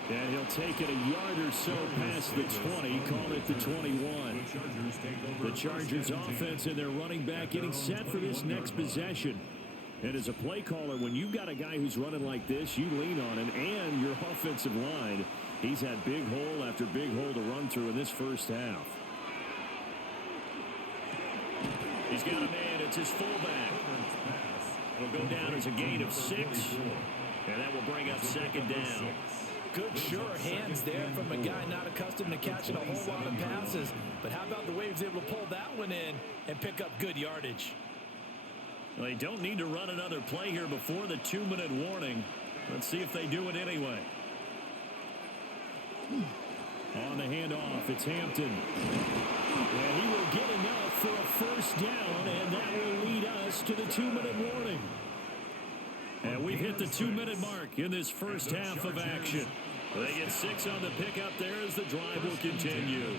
And he'll take it a yard or so past the 20, call it the 21. The Chargers offense and their running back getting set for this next possession. And as a play caller, when you've got a guy who's running like this, you lean on him and your offensive line. He's had big hole after big hole to run through in this first half. He's got a man. It's his fullback. It'll go down as a gain of 6. And that will bring up second down. Good, sure hands there from a guy not accustomed to catching a whole lot of passes. But how about the way he was able to pull that one in and pick up good yardage? Well, they don't need to run another play here before the 2-minute warning. Let's see if they do it anyway. On the handoff, it's Hampton. And he will get enough for a first down, and that will lead us to the 2-minute warning. And we've hit the 2-minute mark in this first half of action. They get 6 on the pickup there as the drive will continue.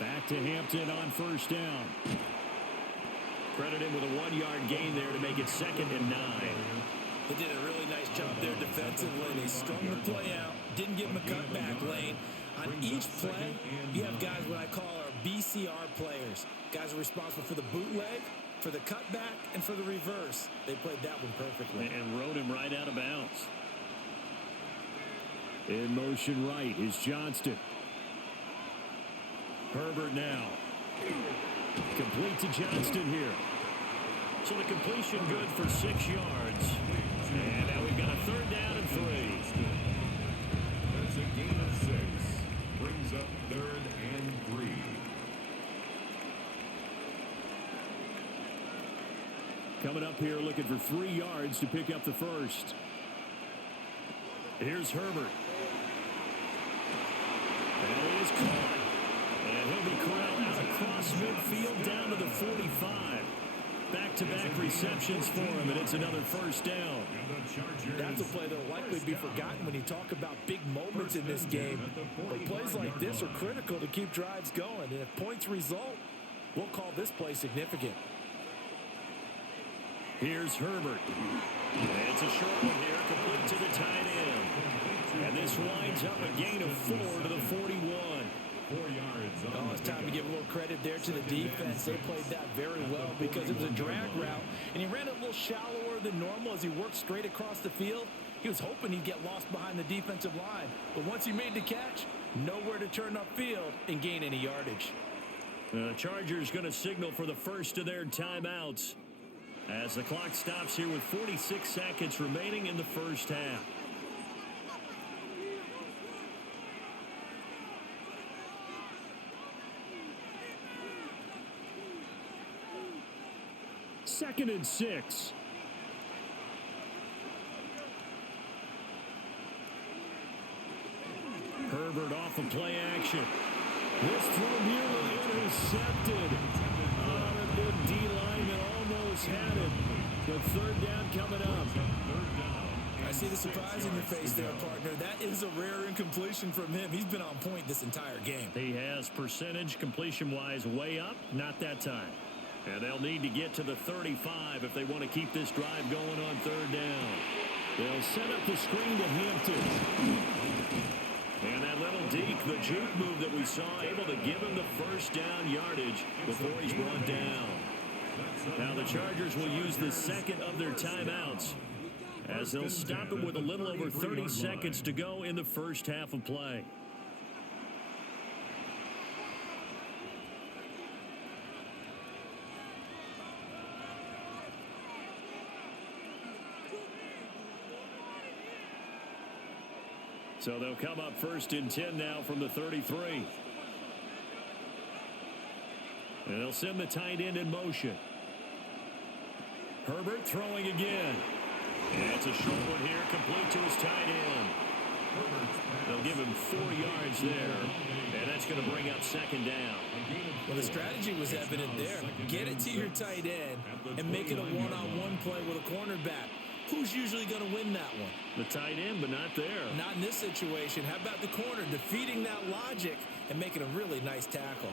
Back to Hampton on first down. Credit him with a 1-yard gain there to make it 2nd and 9. They did a really nice job there defensively. They strung the play out, didn't give him a cutback lane. On each play, you have guys what I call our BCR players. Guys are responsible for the bootleg, for the cutback, and for the reverse. They played that one perfectly. And rode him right out of bounds. In motion right is Johnston. Herbert now. Complete to Johnston here. So the completion good for 6 yards. And now we've got a 3rd down and 3. That's a gain of 6. Brings up 3rd and 3. Coming up here looking for 3 yards to pick up the first. Here's Herbert. And it is caught. And he'll be corralled out across midfield down to the 45. Back-to-back receptions for him, and it's another first down. That's a play that will likely be forgotten when you talk about big moments in this game. But plays like this are critical to keep drives going. And if points result, we'll call this play significant. Here's Herbert. And it's a short one here, complete to the tight end. And this winds up a gain of 4 to the 41. 4 yards. Oh, it's time to give a little credit there to the defense. They played that very well because it was a drag route, and he ran it a little shallower than normal as he worked straight across the field. He was hoping he'd get lost behind the defensive line, but once he made the catch, nowhere to turn upfield and gain any yardage. The Chargers going to signal for the first of their timeouts as the clock stops here with 46 seconds remaining in the first half. Second and 6. Herbert off of play action. This throw nearly intercepted. The big D lineman almost had it. The 3rd down coming up. I see the surprise in your face there, partner. That is a rare incompletion from him. He's been on point this entire game. He has percentage completion-wise way up. Not that time. And they'll need to get to the 35 if they want to keep this drive going on 3rd down. They'll set up the screen to Hampton. And that little deke, the juke move that we saw, able to give him the first down yardage before he's brought down. Now the Chargers will use the second of their timeouts as they'll stop it with a little over 30 seconds to go in the first half of play. So they'll come up 1st and 10 now from the 33. And they'll send the tight end in motion. Herbert throwing again. And it's a short one here, complete to his tight end. They'll give him 4 yards there. And that's going to bring up 2nd down. Well, the strategy was evident there. Get it to your tight end and make it a one-on-one play with a cornerback. Who's usually going to win that one? The tight end, but not there. Not in this situation. How about the corner defeating that logic and making a really nice tackle?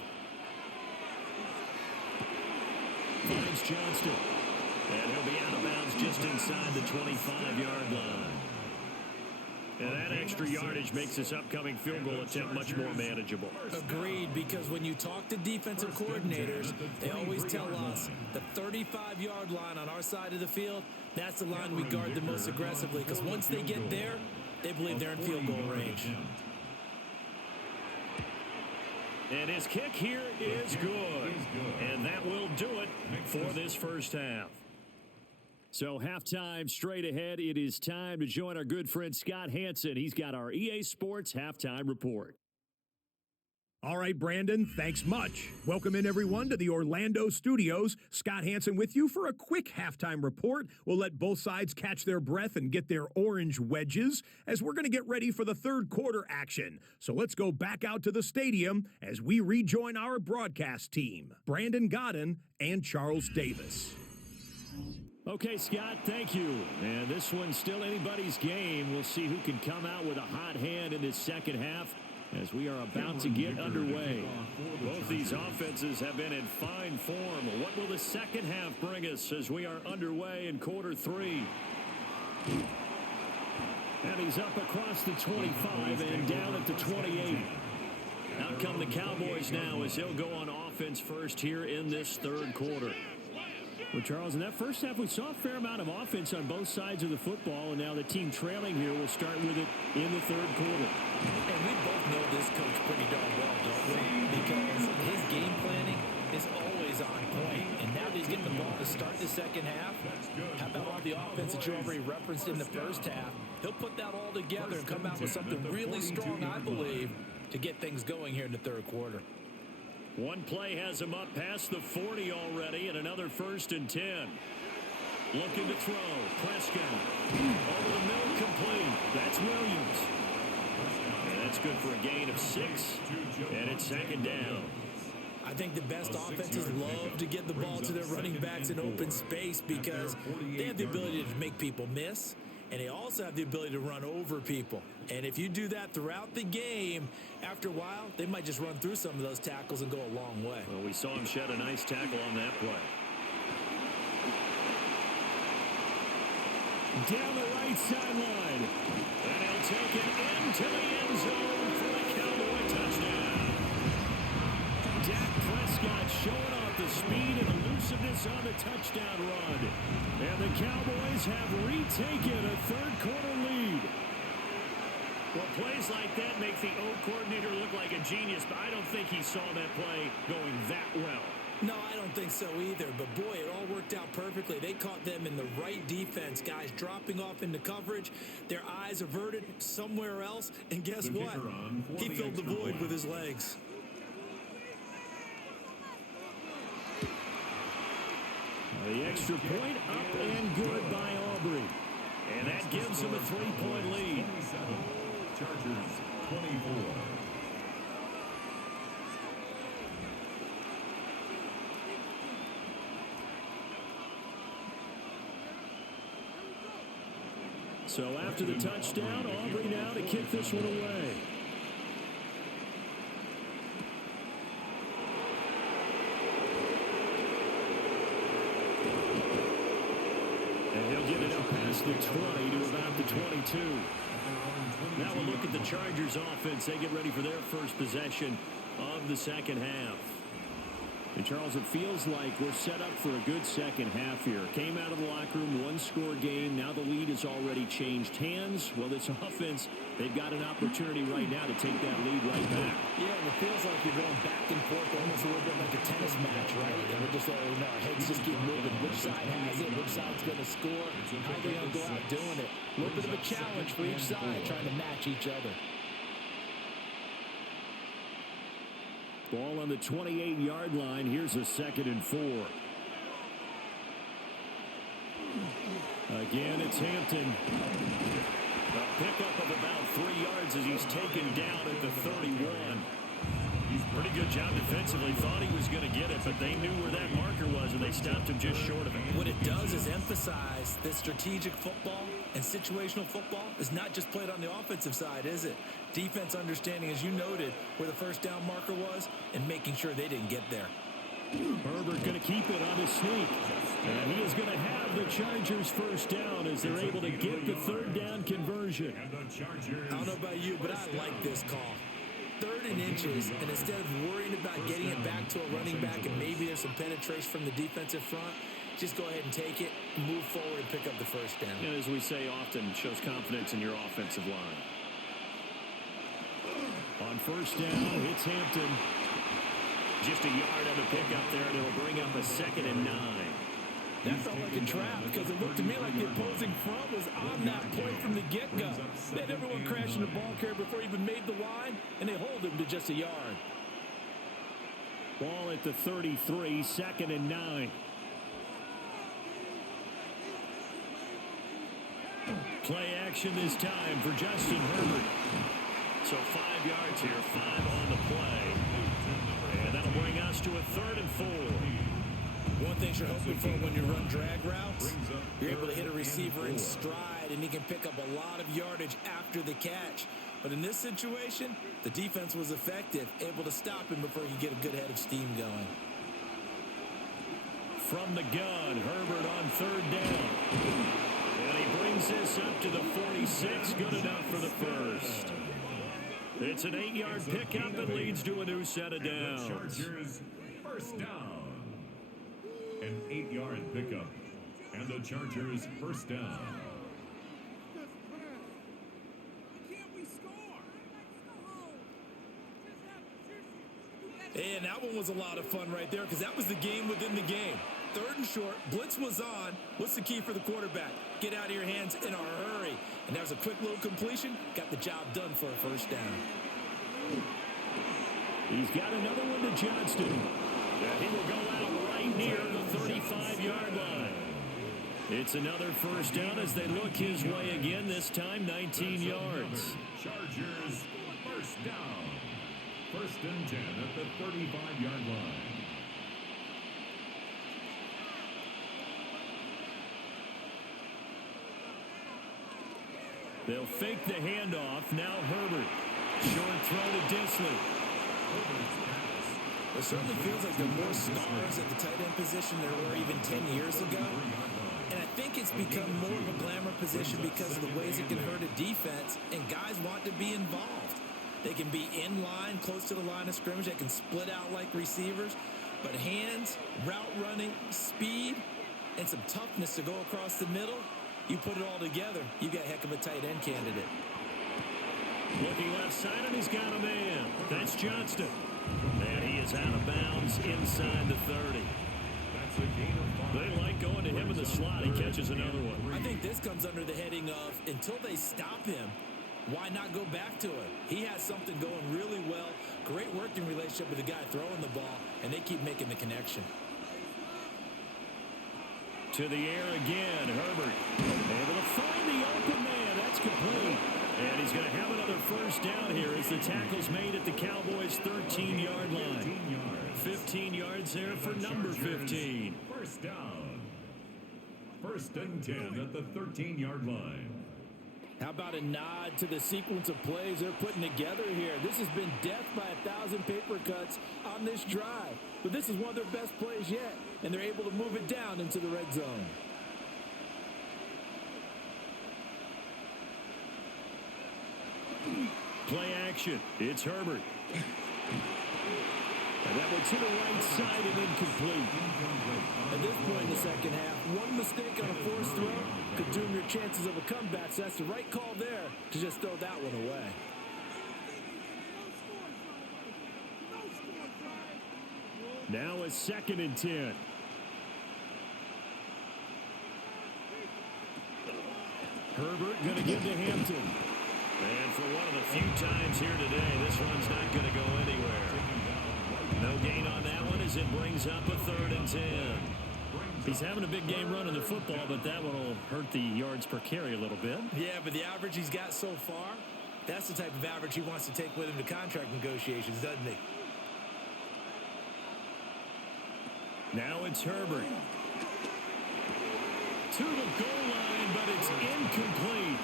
Finds Johnston. And he'll be out of bounds just inside the 25-yard line. And that extra yardage makes this upcoming field goal attempt much more manageable. Agreed, because when you talk to defensive coordinators, they always tell us the 35-yard line on our side of the field, that's the line we guard the most aggressively, because once they get there, they believe they're in field goal range. And his kick here is good. And that will do it for this first half. So halftime straight ahead. It is time to join our good friend Scott Hansen. He's got our EA Sports halftime report. All right, Brandon, thanks much. Welcome in, everyone, to the Orlando studios. Scott Hansen with you for a quick halftime report. We'll let both sides catch their breath and get their orange wedges as we're going to get ready for the third quarter action. So let's go back out to the stadium as we rejoin our broadcast team, Brandon Godden and Charles Davis. Okay, Scott, thank you. And this one's still anybody's game. We'll see who can come out with a hot hand in this second half as we are about to get underway. Both these offenses have been in fine form. What will the second half bring us as we are underway in quarter three? And he's up across the 25 and down at the 28. Out come the Cowboys now as they'll go on offense first here in this third quarter. Well, Charles, in that first half, we saw a fair amount of offense on both sides of the football, and now the team trailing here will start with it in the third quarter. And we both know this coach pretty darn well, don't we? Because his game planning is always on point, and now that he's getting the ball to start the second half, how about all the offense that you already referenced in the first half? He'll put that all together and come out with something really strong, I believe, to get things going here in the third quarter. One play has him up past the 40 already, and another 1st and 10. Looking to throw. Prescott. Over the middle, complete. That's Williams. And that's good for a gain of 6. And it's second down. I think the best offenses love to get the ball to their running backs in open space because they have the ability to make people miss, and they also have the ability to run over people. And if you do that throughout the game, after a while, they might just run through some of those tackles and go a long way. Well, we saw him shed a nice tackle on that play. Down the right sideline. And he'll take it into the end zone for the Cowboy touchdown. Dak Prescott showing off the speed and elusiveness on the touchdown run. And the Cowboys have retaken a third quarter lead. Well, plays like that make the O coordinator look like a genius, but I don't think he saw that play going that well. No, I don't think so either, but boy, it all worked out perfectly. They caught them in the right defense, guys dropping off into coverage, their eyes averted somewhere else, and guess what? He filled the void with his legs. The extra point up and good by Aubrey. And that gives him a 3-point lead. Chargers 24. So after the touchdown, Aubrey now to kick this one away. And he'll get it up past the 20 to about the 22. Now we'll look at the Chargers offense. They get ready for their first possession of the second half. And Charles, it feels like we're set up for a good second half here. Came out of the locker room, one-score game. Now the lead has already changed hands. Well, this offense, they've got an opportunity right now to take that lead right back. Yeah, and it feels like you're going back and forth almost a little bit like a tennis match, right? And we're just our heads just keep moving. Which side has it? Which side's going to score? How are they going to go out doing it? A little bit of a challenge for each side, trying to match each other. Ball on the 28-yard line. Here's a 2nd and 4. Again, it's Hampton. A pickup of about 3 yards as he's taken down at the 31. Pretty good job defensively. Thought he was going to get it, but they knew where that marker was, and they stopped him just short of it. What it does is emphasize that strategic football and situational football is not just played on the offensive side, is it? Defense understanding, as you noted, where the first down marker was and making sure they didn't get there. Herbert going to keep it on his sneak. And he is going to have the Chargers first down as they're able to get the third down conversion. I don't know about you, but I like this call. 3rd and inches, and instead of worrying about getting it back to a running back and maybe there's some penetration from the defensive front, just go ahead and take it, move forward, and pick up the first down. And as we say often, shows confidence in your offensive line. On first down, it's Hampton. Just a yard on the pickup there, and it'll bring up a 2nd and 9. That felt like a trap because it looked to me like the opposing front was on that play from the get-go. They had everyone crashing the ball carrier before he even made the line, and they hold him to just a yard. Ball at the 33, 2nd and 9. Play action this time for Justin Herbert. So 5 yards here, 5 on the play. And that'll bring us to a 3rd and 4. One thing you're hoping for when you run drag routes, you're able to hit a receiver in stride, and he can pick up a lot of yardage after the catch. But in this situation, the defense was effective, able to stop him before he could get a good head of steam going. From the gun, Herbert on 3rd down. And he brings this up to the 46, good enough for the first. It's an 8-yard pickup that leads to a new set of downs. Chargers first down. An 8-yard pickup. And the Chargers first down. And that one was a lot of fun right there because that was the game within the game. 3rd and short, blitz was on. What's the key for the quarterback? Get out of your hands in a hurry. And that was a quick little completion. Got the job done for a first down. He's got another one to Johnston. And he will go out right near the 35-yard line. It's another first down as they look his way again, this time 19 yards. Chargers first down. 1st and 10 at the 35-yard line. They'll fake the handoff. Now Herbert. Short throw to Disley. It certainly feels like there are more stars at the tight end position than there were even 10 years ago. And I think it's become more of a glamour position because of the ways it can hurt a defense, and guys want to be involved. They can be in line, close to the line of scrimmage. They can split out like receivers. But hands, route running, speed, and some toughness to go across the middle, you put it all together, you got a heck of a tight end candidate. Looking left side, and he's got a man. That's Johnston. And he is out of bounds inside the 30. That's a gain of 5. They like going to him in the slot. He catches another one. I think this comes under the heading of, until they stop him, why not go back to it? He has something going really well. Great working relationship with the guy throwing the ball, and they keep making the connection. To the air again, Herbert. Able to find the open man. That's complete. And he's going to have another first down here as the tackle's made at the Cowboys' 13-yard line. 15 yards there for number 15. First down. 1st and 10 at the 13-yard line. How about a nod to the sequence of plays they're putting together here? This has been death by 1,000 paper cuts on this drive. But this is one of their best plays yet, and they're able to move it down into the red zone. Play action. It's Herbert. And that one to the right side and incomplete. At this point in the second half, one mistake on a forced throw could doom your chances of a comeback. So that's the right call there to just throw that one away. Now a 2nd and 10. Herbert going to give to Hampton. And for one of the few times here today, this one's not going to go anywhere. No gain on that one as it brings up a 3rd and 10. He's having a big game running the football, but that one will hurt the yards per carry a little bit. Yeah, but the average he's got so far, that's the type of average he wants to take with him to contract negotiations, doesn't he? Now it's Herbert. To the goal line, but it's incomplete.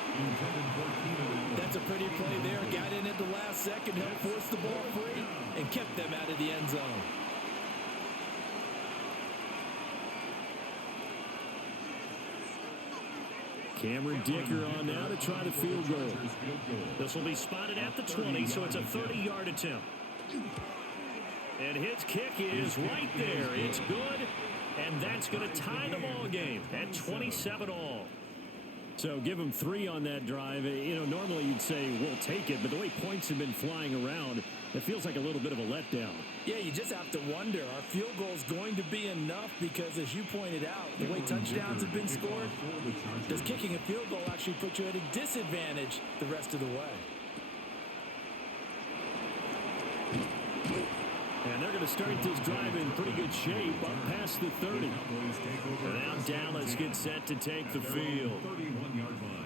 That's a pretty play there. Got in at the last second, helped force the ball free, and kept them out of the end zone. Cameron Dicker on now to try the field goal. This will be spotted at the 20, so it's a 30-yard attempt. And his kick is right there. It's good, and that's going to tie the ball game at 27-all. So give them 3 on that drive. You know, normally you'd say we'll take it, but the way points have been flying around, it feels like a little bit of a letdown. Yeah, you just have to wonder, are field goals going to be enough? Because as you pointed out, the way touchdowns have been scored, does kicking a field goal actually put you at a disadvantage the rest of the way? And they're going to start this drive in pretty good shape up past the 30. And now Dallas gets set to take the field.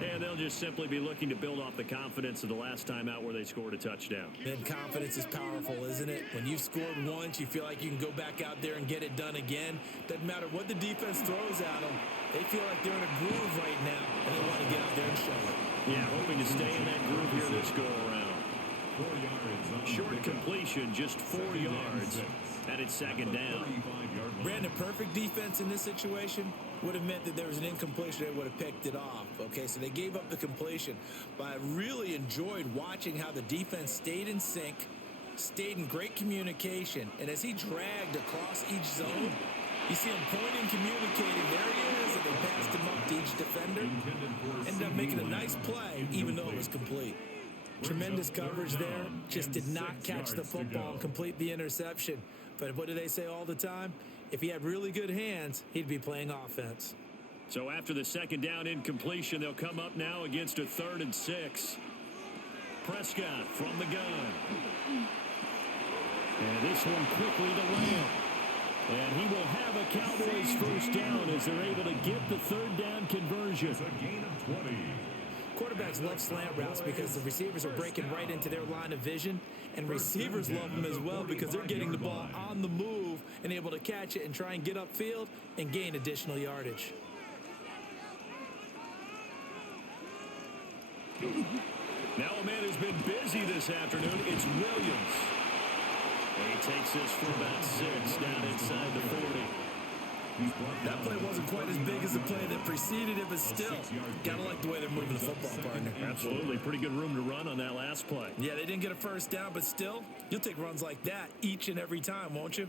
And they'll just simply be looking to build off the confidence of the last time out where they scored a touchdown. And confidence is powerful, isn't it? When you've scored once, you feel like you can go back out there and get it done again. Doesn't matter what the defense throws at them. They feel like they're in a groove right now, and they want to get out there and show it. Yeah, hoping to stay in that groove here this go-around. Short completion, just 4 yards, and it's second down. Brandon, perfect defense in this situation would have meant that there was an incompletion. They would have picked it off. Okay, so they gave up the completion. But I really enjoyed watching how the defense stayed in sync, stayed in great communication, and as he dragged across each zone, you see him pointing, communicating. There he is, and they passed him up to each defender. Ended up making a nice play, even though it was complete. Tremendous coverage there. Just did not catch the football and complete the interception. But what do they say all the time? If he had really good hands, he'd be playing offense. So after the second down incompletion, they'll come up now against a 3rd and 6. Prescott from the gun. And this one quickly to Lamb. And he will have a Cowboys first down as they're able to get the 3rd down conversion. It's a gain of 20. Quarterbacks love slant routes because the receivers are breaking right into their line of vision, and receivers love them as well because they're getting the ball on the move and able to catch it and try and get upfield and gain additional yardage. Now a man who's been busy this afternoon, it's Williams. And he takes this for about 6 down inside the 40. That play wasn't quite as big as the play that preceded it, but still, gotta like the way they're moving the football, partner. Absolutely. Pretty good room to run on that last play. Yeah, they didn't get a first down, but still, you'll take runs like that each and every time, won't you?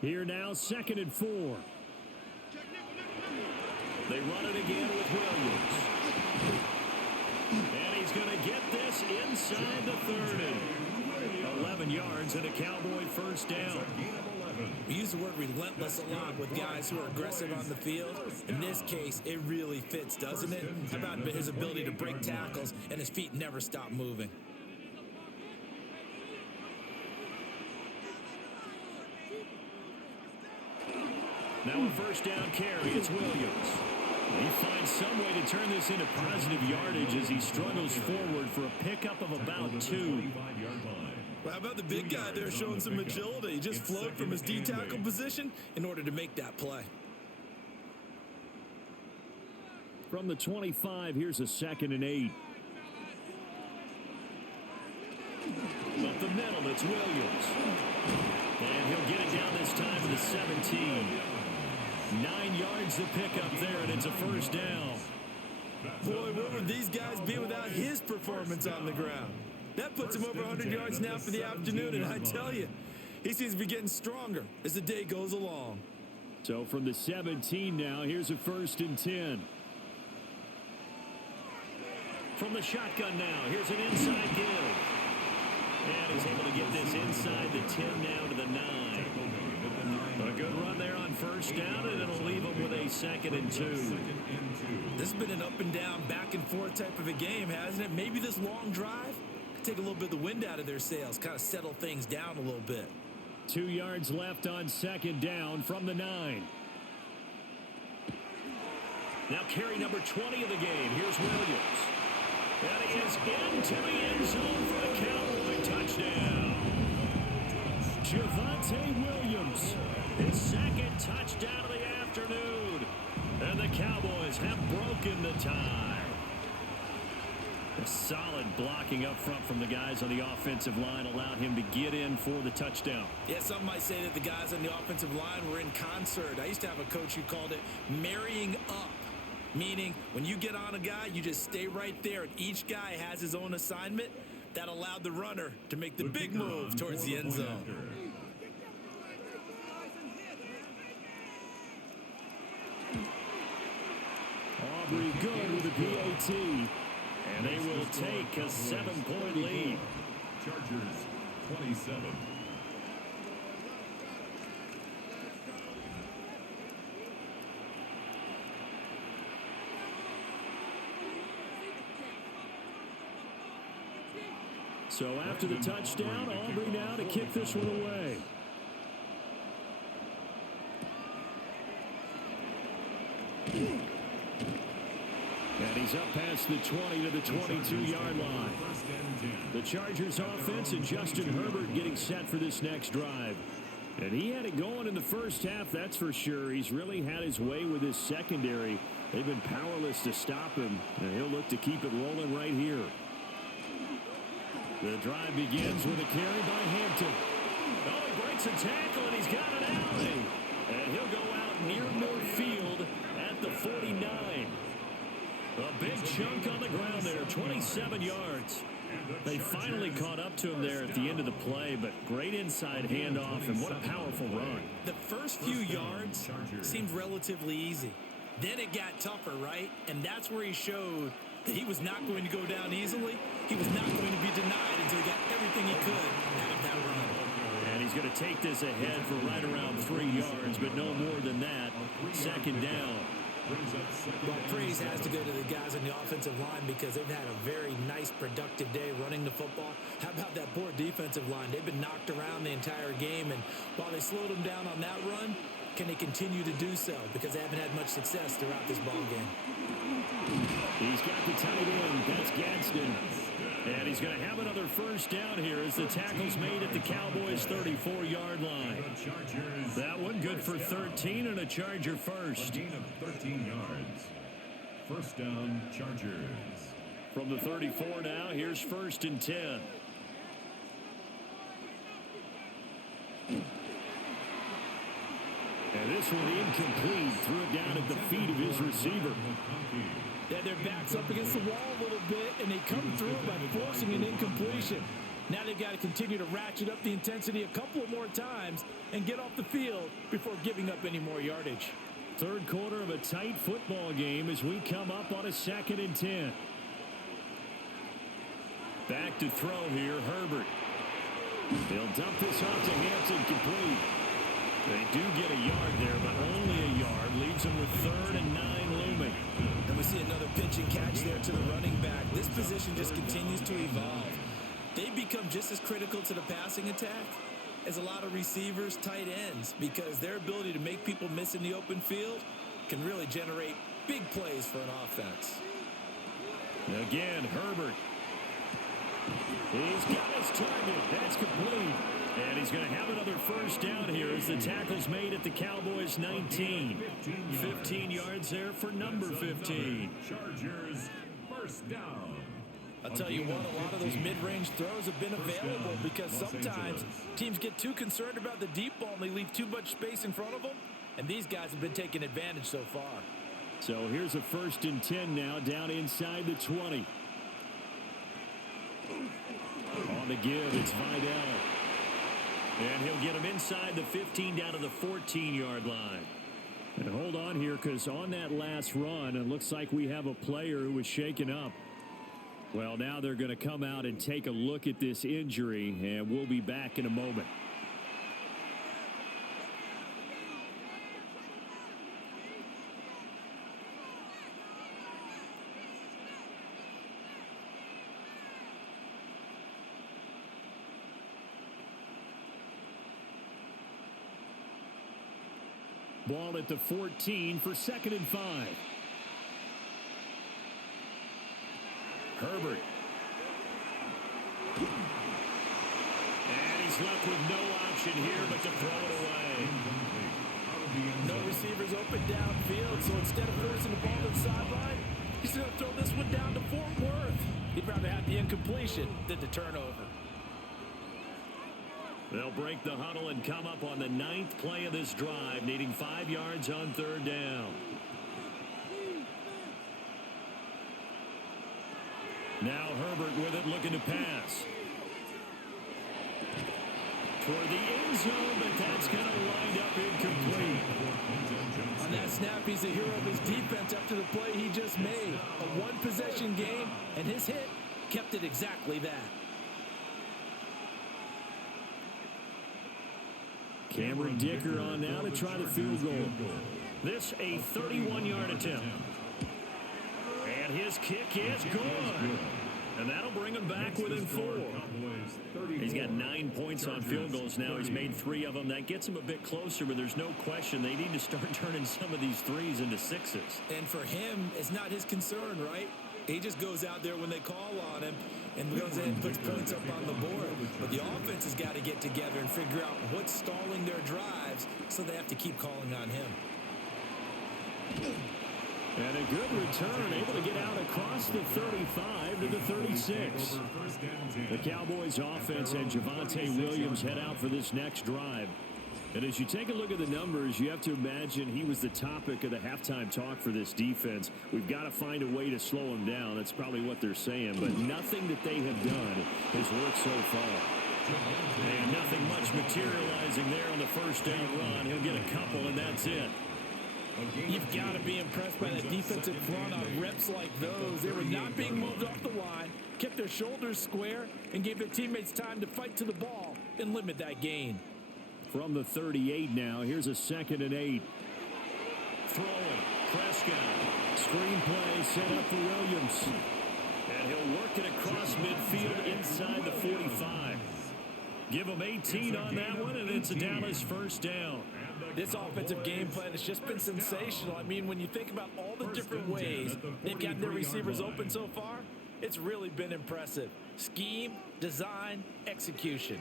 Here now, 2nd and 4. They run it again with Williams. And he's going to get this inside the 30. 11 yards and a Cowboy first down. We use the word relentless a lot with guys who are aggressive on the field. In this case, it really fits, doesn't it? How about his ability to break tackles and his feet never stop moving? Now a first down carry, it's Williams. He finds some way to turn this into positive yardage as he struggles forward for a pickup of about 2. Well, how about the big guy there showing some agility? He just flowed from his D-tackle position in order to make that play. From the 25, here's a 2nd and 8. Up the middle, it's Williams. And he'll get it down this time to the 17. 9 yards to pick up there, and it's a first down. Boy, where would these guys be without his performance on the ground? That puts him over 100 yards now for the afternoon, and I tell you, he seems to be getting stronger as the day goes along. So from the 17 now, here's a 1st and 10. From the shotgun now, here's an inside give. And he's able to get this inside the 10 now to the 9. A good run there on first down, and it'll leave them with a 2nd and 2. This has been an up and down, back and forth type of a game, hasn't it? Maybe this long drive could take a little bit of the wind out of their sails, kind of settle things down a little bit. 2 yards left on 2nd down from the 9. Now carry number 20 of the game. Here's Williams. And he is into the end zone for a Cowboy touchdown. Javonte Williams, his second touchdown of the afternoon. And the Cowboys have broken the tie. A solid blocking up front from the guys on the offensive line allowed him to get in for the touchdown. Yeah, some might say that the guys on the offensive line were in concert. I used to have a coach who called it marrying up, meaning when you get on a guy, you just stay right there, and each guy has his own assignment. That allowed the runner to make the big move towards the end zone. Aubrey good with the PAT. And they will take a 7-point lead. Chargers 27. So after the touchdown, Aubrey now to kick this one away. And he's up past the 20 to the 22-yard line. The Chargers offense and Justin Herbert getting set for this next drive. And he had it going in the first half, that's for sure. He's really had his way with his secondary. They've been powerless to stop him, and he'll look to keep it rolling right here. The drive begins with a carry by Hampton. Oh, he breaks a tackle, and he's got it out. And he'll go out near midfield at the 49. A big chunk on the ground there, 27 yards. They finally caught up to him there at the end of the play, but great inside handoff, and what a powerful run. The first few yards seemed relatively easy. Then it got tougher, right? And that's where he showed that he was not going to go down easily. He was not going to be denied until he got everything he could out of that run. And he's going to take this ahead for right around 3 yards, but no more than that. Second down. Well, praise has to go to the guys on the offensive line because they've had a very nice, productive day running the football. How about that poor defensive line? They've been knocked around the entire game, and while they slowed them down on that run, can they continue to do so? Because they haven't had much success throughout this ball game. He's got the tight end. That's Gadsden. And he's going to have another first down here as the tackle's made at the Cowboys' 34-yard line. That one good for 13 and a Charger first. A gain of 13 yards. First down, Chargers. From the 34 now, here's 1st and 10. And this one incomplete. Threw it down at the feet of his receiver. Yeah, their back's up against the wall a little bit, and they come through by forcing an incompletion. Now they've got to continue to ratchet up the intensity a couple of more times and get off the field before giving up any more yardage. Third quarter of a tight football game as we come up on a 2nd and 10. Back to throw here, Herbert. He'll dump this off to Hampton, complete. They do get a yard there, but only a yard. Leaves them with 3rd and 9 looming. And we see another pitch and catch there to the running back. This position just continues to evolve. They become just as critical to the passing attack as a lot of receivers, tight ends, because their ability to make people miss in the open field can really generate big plays for an offense. Again, Herbert. He's got his target. That's complete. And he's going to have another first down here as the tackle's made at the Cowboys' 19. 15 yards there for number 15. Chargers first down. I'll tell you what, a lot of those mid-range throws have been available because sometimes teams get too concerned about the deep ball and they leave too much space in front of them. And these guys have been taking advantage so far. So here's a 1st and 10 now down inside the 20. On the give, it's Vidal. And he'll get him inside the 15 down to the 14-yard line. And hold on here because on that last run, it looks like we have a player who was shaken up. Well, now they're going to come out and take a look at this injury, and we'll be back in a moment. Ball at the 14 for 2nd and 5. Herbert. And he's left with no option here, but to throw it away. No receivers open downfield, so instead of forcing the ball to the sideline, he's going to throw this one down to Fort Worth. He'd rather have the incompletion than the turnover. They'll break the huddle and come up on the 9th play of this drive, needing 5 yards on 3rd down. Now Herbert with it, looking to pass. Toward the end zone, but that's going to wind up incomplete. On that snap, he's a hero of his defense after the play he just made. A one-possession game, and his hit kept it exactly that. Cameron Dicker on now to try the field goal. This a 31-yard attempt. And his kick is good. And that'll bring him back within 4. He's got 9 points on field goals now. He's made 3 of them. That gets him a bit closer, but there's no question they need to start turning some of these 3s into 6s. And for him, it's not his concern, right? He just goes out there when they call on him and goes in and puts points up on the board. But the offense has got to get together and figure out what's stalling their drives, so they have to keep calling on him. And a good return, able to get out across the 35 to the 36. The Cowboys offense and Javonte Williams head out for this next drive. And as you take a look at the numbers, you have to imagine he was the topic of the halftime talk for this defense. We've got to find a way to slow him down. That's probably what they're saying. But nothing that they have done has worked so far. And nothing much materializing there on the first down run. He'll get a couple, and that's it. You've got to be impressed by the defensive front on reps like those. They were not being moved off the line, kept their shoulders square, and gave their teammates time to fight to the ball and limit that gain. From the 38 now, here's a 2nd and 8. Throwing, Prescott. Screenplay set up for Williams. And he'll work it across midfield inside the 45. Give him 18 on that one, and it's a Dallas first down. This offensive game plan has just been sensational. I mean, when you think about all the different ways they've gotten their receivers open so far, it's really been impressive. Scheme, design, execution.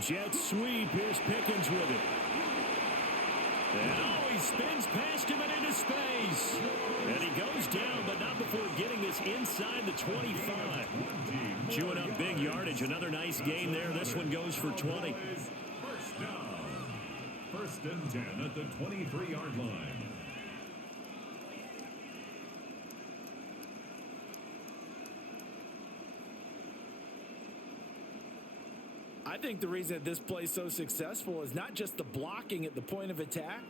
Jet sweep. Here's Pickens with it. And he spins past him and into space. And he goes down, but not before getting this inside the 25. Chewing up big yardage. Another nice gain there. This one goes for 20. First down. 1st and 10 at the 23-yard line. I think the reason that this play is so successful is not just the blocking at the point of attack,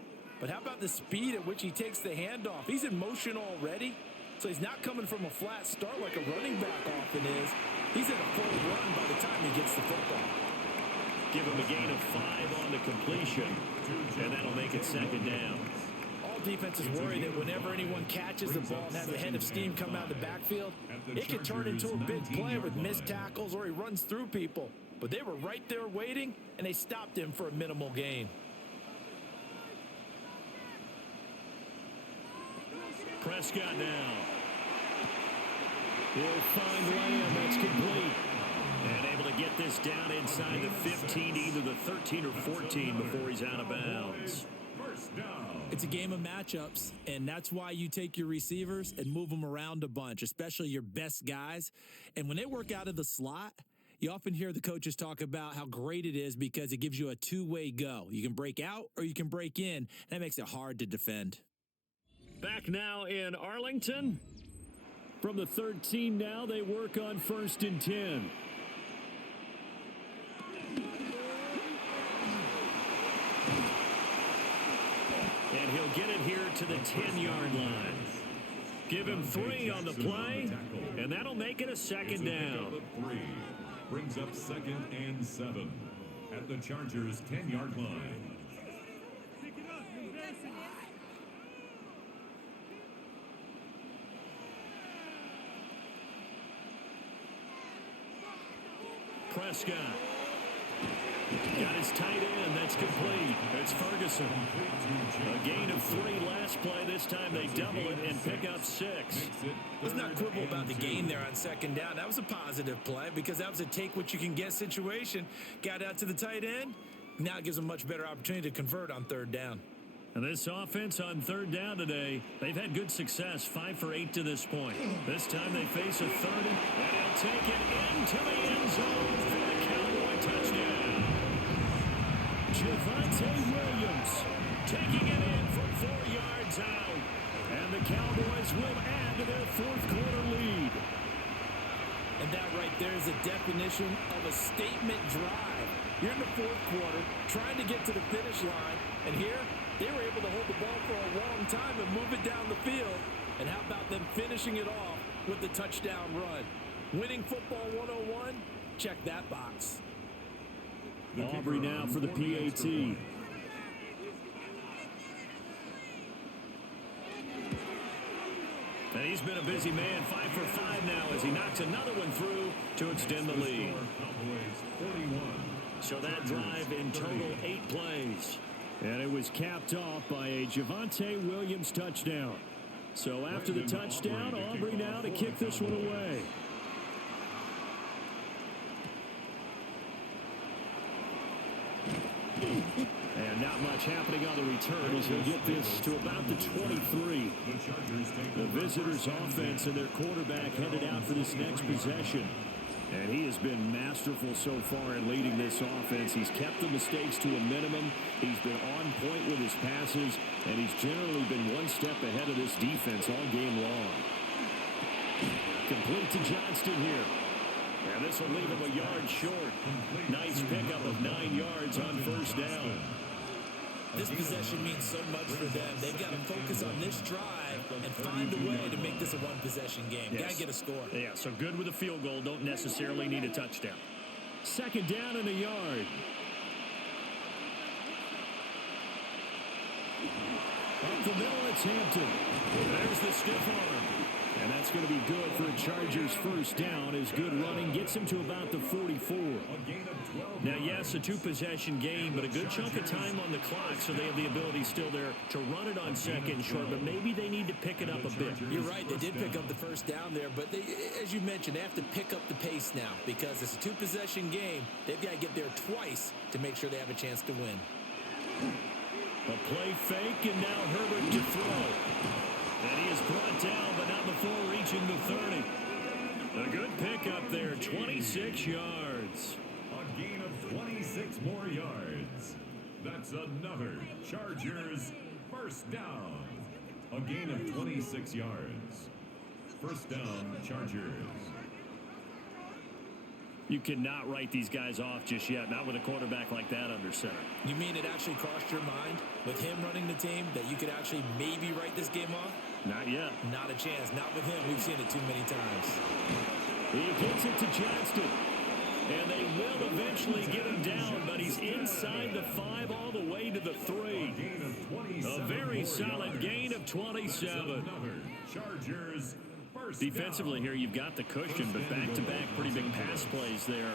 but how about the speed at which he takes the handoff? He's in motion already, so he's not coming from a flat start like a running back often is. He's in a full run by the time he gets the football. Give him a gain of 5 on the completion, and that'll make it 2nd down. All defenses worry that whenever anyone catches the ball and has a head of steam come out of the backfield, it can turn into a big play with missed tackles or he runs through people. But they were right there waiting, and they stopped him for a minimal gain. Prescott now. He'll find Lamb. That's complete. And able to get this down inside the 15 to either the 13 or 14 before he's out of bounds. It's a game of matchups, and that's why you take your receivers and move them around a bunch, especially your best guys. And when they work out of the slot, you often hear the coaches talk about how great it is because it gives you a two-way go. You can break out or you can break in, and that makes it hard to defend. Back now in Arlington. From the 13 now, they work on 1st and 10. And he'll get it here to the 10-yard line. Give him 3 on the play, and that'll make it a 2nd down. Brings up 2nd and 7 at the Chargers' 10-yard line. Prescott. Got his tight end. That's complete. It's Ferguson. A gain of 3 last play. This time they double it and pick up 6. Let's not quibble about the gain there on second down. That was a positive play because that was a take-what-you-can-get situation. Got out to the tight end. Now it gives them a much better opportunity to convert on third down. And this offense on third down today, they've had good success, 5 for 8 to this point. This time they face a third, and he'll take it into the end zone for the Cowboy touchdown. Javonte Williams taking it in from 4 yards out. And the Cowboys will add to their fourth quarter lead. And that right there is a definition of a statement drive. You're in the fourth quarter, trying to get to the finish line, and here they were able to hold the ball for a long time and move it down the field. And how about them finishing it off with the touchdown run? Winning football 101? Check that box. Aubrey now for the PAT. And he's been a busy man, 5 for 5 now as he knocks another one through to extend the lead. So that drive in total 8 plays. And it was capped off by a Javonte Williams touchdown. So after the touchdown, Aubrey now to kick this one away. And not much happening on the return as he'll get this to about the 23. The visitors' offense and their quarterback headed out for this next possession. And he has been masterful so far in leading this offense. He's kept the mistakes to a minimum. He's been on point with his passes, and he's generally been one step ahead of this defense all game long. Complete to Johnston here. And this will leave him a yard short. Nice pickup of 9 yards on first down. This possession means so much for them. They've got to focus on this drive and find a way to make this a one-possession game. Yes. Got to get a score. Yeah, so good with a field goal. Don't necessarily need a touchdown. Second down and a yard. Up the middle, it's Hampton. There's the stiff arm. And that's going to be good for a Chargers first down as good running gets him to about the 44. Now, yes, a 2-possession game, but a good chunk of time on the clock, so they have the ability still there to run it on second short, but maybe they need to pick it up a bit. You're right. They did pick up the first down there, but they, as you mentioned, they have to pick up the pace now because it's a 2-possession game. They've got to get there twice to make sure they have a chance to win. A play fake, and now Herbert to throw. And he is brought down, but not before reaching the 30. A good pickup there, 26 yards. A gain of 26 more yards. That's another Chargers first down. A gain of 26 yards. First down, Chargers. You cannot write these guys off just yet, not with a quarterback like that under center. You mean it actually crossed your mind with him running the team that you could actually maybe write this game off? Not yet. Not a chance. Not with him. We've seen it too many times. He gets it to Johnston. And they will eventually get him down, but he's inside the 5 all the way to the 3. A very solid gain of 27. Chargers first Defensively here, you've got the cushion, but back-to-back pretty big pass plays there.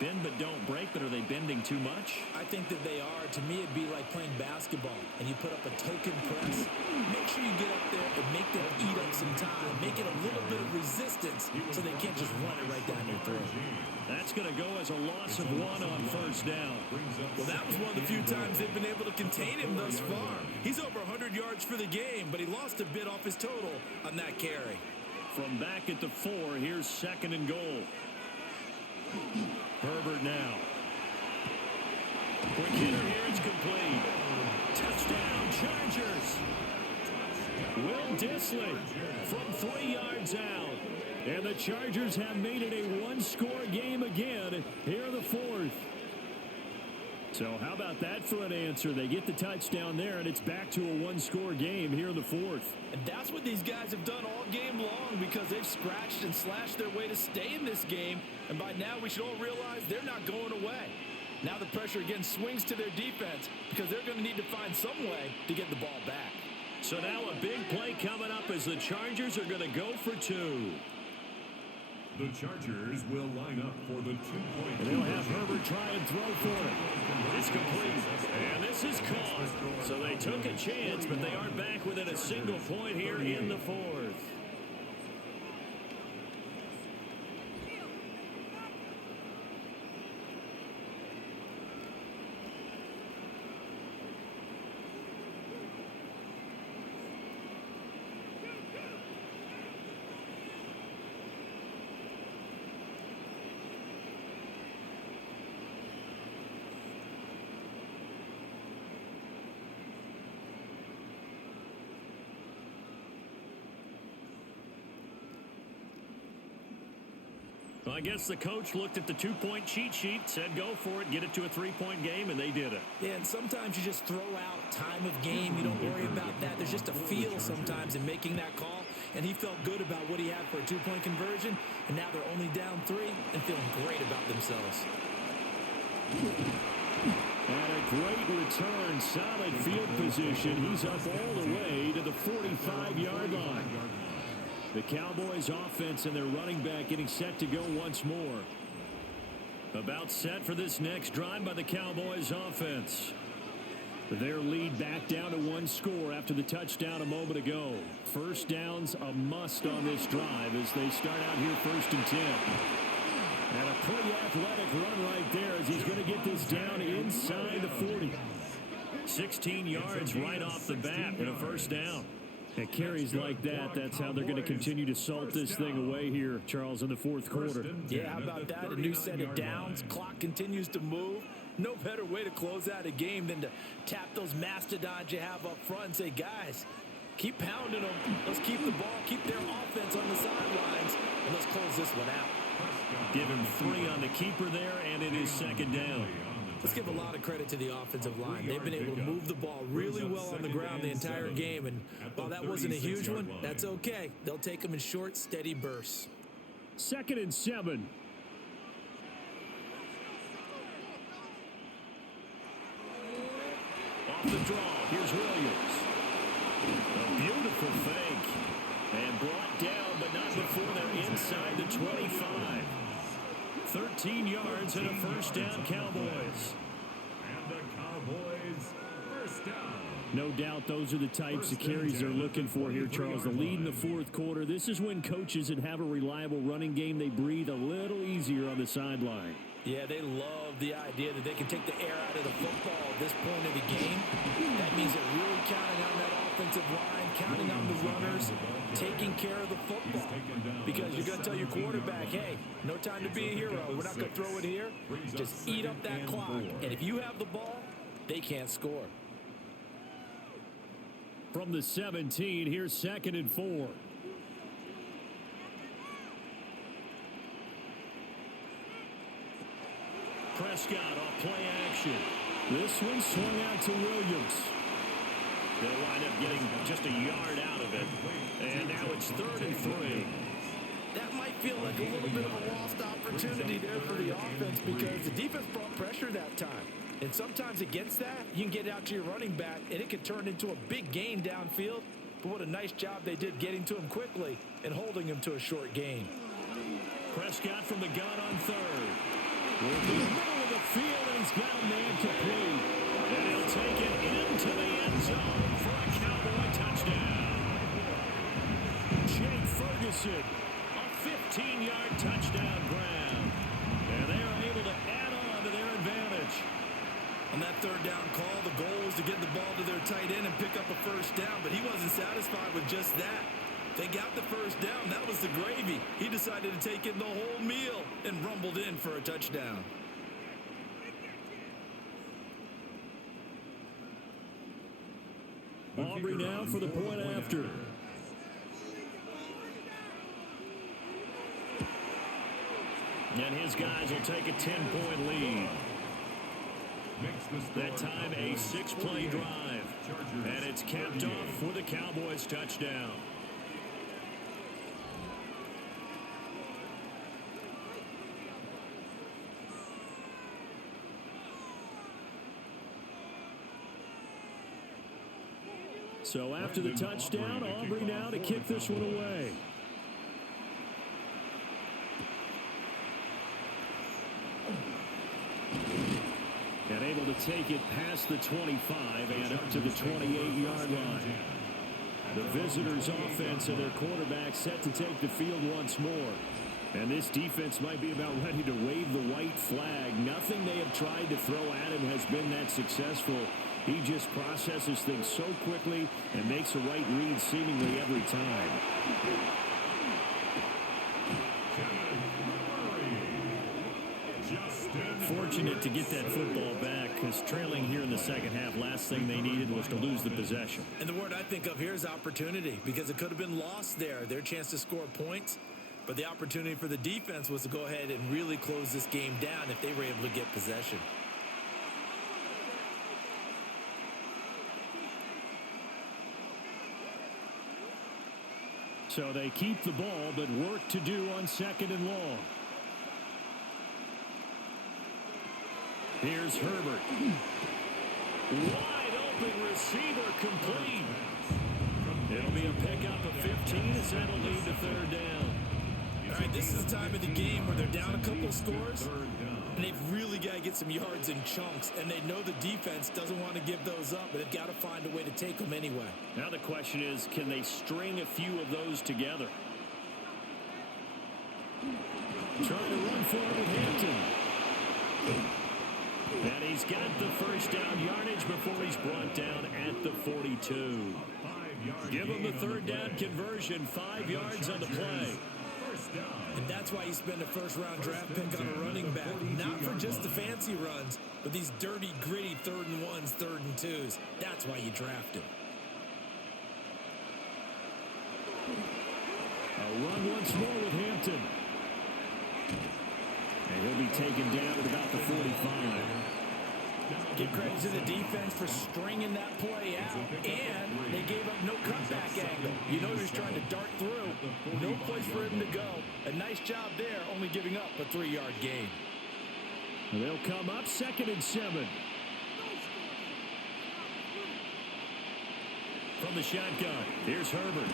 Bend but don't break, but are they bending too much? I think that they are. To me, it'd be like playing basketball, and you put up a token press. Make sure you get up there and make them eat up some time. Make it a little bit of resistance so they can't just run it right down your throat. That's going to go as a loss of 1 on first down. Well, that was one of the few times they've been able to contain him thus far. He's over 100 yards for the game, but he lost a bit off his total on that carry. From back at the 4, here's second and goal. Herbert now. Quick hitter here, it's complete. Touchdown, Chargers. Will Dissly from 3 yards out. And the Chargers have made it a one-score game again here in the 4th. So how about that for an answer? They get the touchdown there, and it's back to a one-score game here in the 4th. And that's what these guys have done all game long because they've scratched and slashed their way to stay in this game. And by now, we should all realize they're not going away. Now the pressure again swings to their defense because they're going to need to find some way to get the ball back. So now a big play coming up as the Chargers are going to go for 2. The Chargers will line up for the 2-point. And they'll have Herbert try and throw for it. It's complete. And this is caught. So they took a chance, but they aren't back within a single point here in the fourth. Well, I guess the coach looked at the two-point cheat sheet, said go for it, get it to a three-point game, and they did it. Yeah, and sometimes you just throw out time of game. You don't worry about that. There's just a feel sometimes in making that call, and he felt good about what he had for a two-point conversion, and now they're only down 3 and feeling great about themselves. And a great return, solid field position. He's up all the way to the 45-yard line. The Cowboys offense and their running back getting set to go once more. About set for this next drive by the Cowboys offense. Their lead back down to 1 score after the touchdown a moment ago. First down's a must on this drive as they start out here 1st and 10. And a pretty athletic run right there as he's going to get this down inside the 40. 16 yards right off the bat and a first down. And carries like that, that's how they're going to continue to salt this thing away here, Charles, in the 4th quarter. Yeah, how about that? A new set of downs. Clock continues to move. No better way to close out a game than to tap those mastodons you have up front and say, guys, keep pounding them. Let's keep the ball, keep their offense on the sidelines, and let's close this one out. Give him 3 on the keeper there, and it is 2nd down. Let's give a lot of credit to the offensive line. They've been able to move the ball really well on the ground the entire game, and while that wasn't a huge one, that's okay. They'll take them in short, steady bursts. 2nd and 7. Off the draw, here's Williams. A beautiful fake. And brought down, but not before they're inside the 25. 13 yards and a first down, Cowboys. And the Cowboys first down. No doubt those are the types of carries they're looking for here, Charles. The lead in the 4th quarter. This is when coaches that have a reliable running game, they breathe a little easier on the sideline. Yeah, they love the idea that they can take the air out of the football at this point of the game. That means they're really counting on that offensive line, counting on the runners, taking care of the football. Because you're going to tell your quarterback, hey, no time to be a hero. We're not going to throw it here. Just eat up that clock. And if you have the ball, they can't score. From the 17, here's 2nd and 4. Prescott off play action. This one swung out to Williams. They'll wind up getting just a yard out of it. And now it's 3rd and 3. That might feel like a little bit of a lost opportunity there for the offense because the defense brought pressure that time. And sometimes against that, you can get out to your running back, and it could turn into a big gain downfield. But what a nice job they did getting to him quickly and holding him to a short gain. Prescott from the gun on 3rd. Working the middle of the field, and he's got a man complete. And he'll take it into the end zone for a Cowboy touchdown. Jake Ferguson, a 15-yard touchdown grab. And they are able to add on to their advantage. On that 3rd down call, the goal was to get the ball to their tight end and pick up a first down, but he wasn't satisfied with just that. They got the first down. That was the gravy. He decided to take in the whole meal and rumbled in for a touchdown. Aubrey now for the point after. And his guys will take a 10-point lead. That time a 6-play drive. And it's capped off for the Cowboys touchdown. So after the touchdown, Aubrey now to kick this one away. able to take it past the 25 and up to the 28-yard line. The visitors' offense and their quarterback set to take the field once more. And this defense might be about ready to wave the white flag. Nothing they have tried to throw at him has been that successful. He just processes things so quickly and makes a right read seemingly every time. Fortunate to get that football back, because trailing here in the second half, last thing they needed was to lose the possession. And the word I think of here is opportunity, because it could have been lost there. Their chance to score points, but the opportunity for the defense was to go ahead and really close this game down if they were able to get possession. So they keep the ball, but work to do on second and long. Here's Herbert. Wide open receiver complete. It'll be a pickup of 15 as that'll lead to third down. All right, this is the time of the game where they're down a couple of scores, and they've really got to get some yards in chunks, and they know the defense doesn't want to give those up, but they've got to find a way to take them anyway. Now the question is, can they string a few of those together? Trying to run for it with Hampton. And he's got the first down yardage before he's brought down at the 42. Give him the third down conversion, 5 yards on the play. And that's why you spend a first-round draft pick on a running back, not for just the fancy runs, but these dirty, gritty 3rd and 1s, 3rd and 2s. That's why you draft him. A run once more with Hampton. And he'll be taken down at about the 45. Give credit to the defense for stringing that play out, and they gave up no cutback angle. You know he's trying to dart through. No place for him to go. A nice job there, only giving up a 3-yard gain. They'll come up 2nd and 7. From the shotgun, here's Herbert.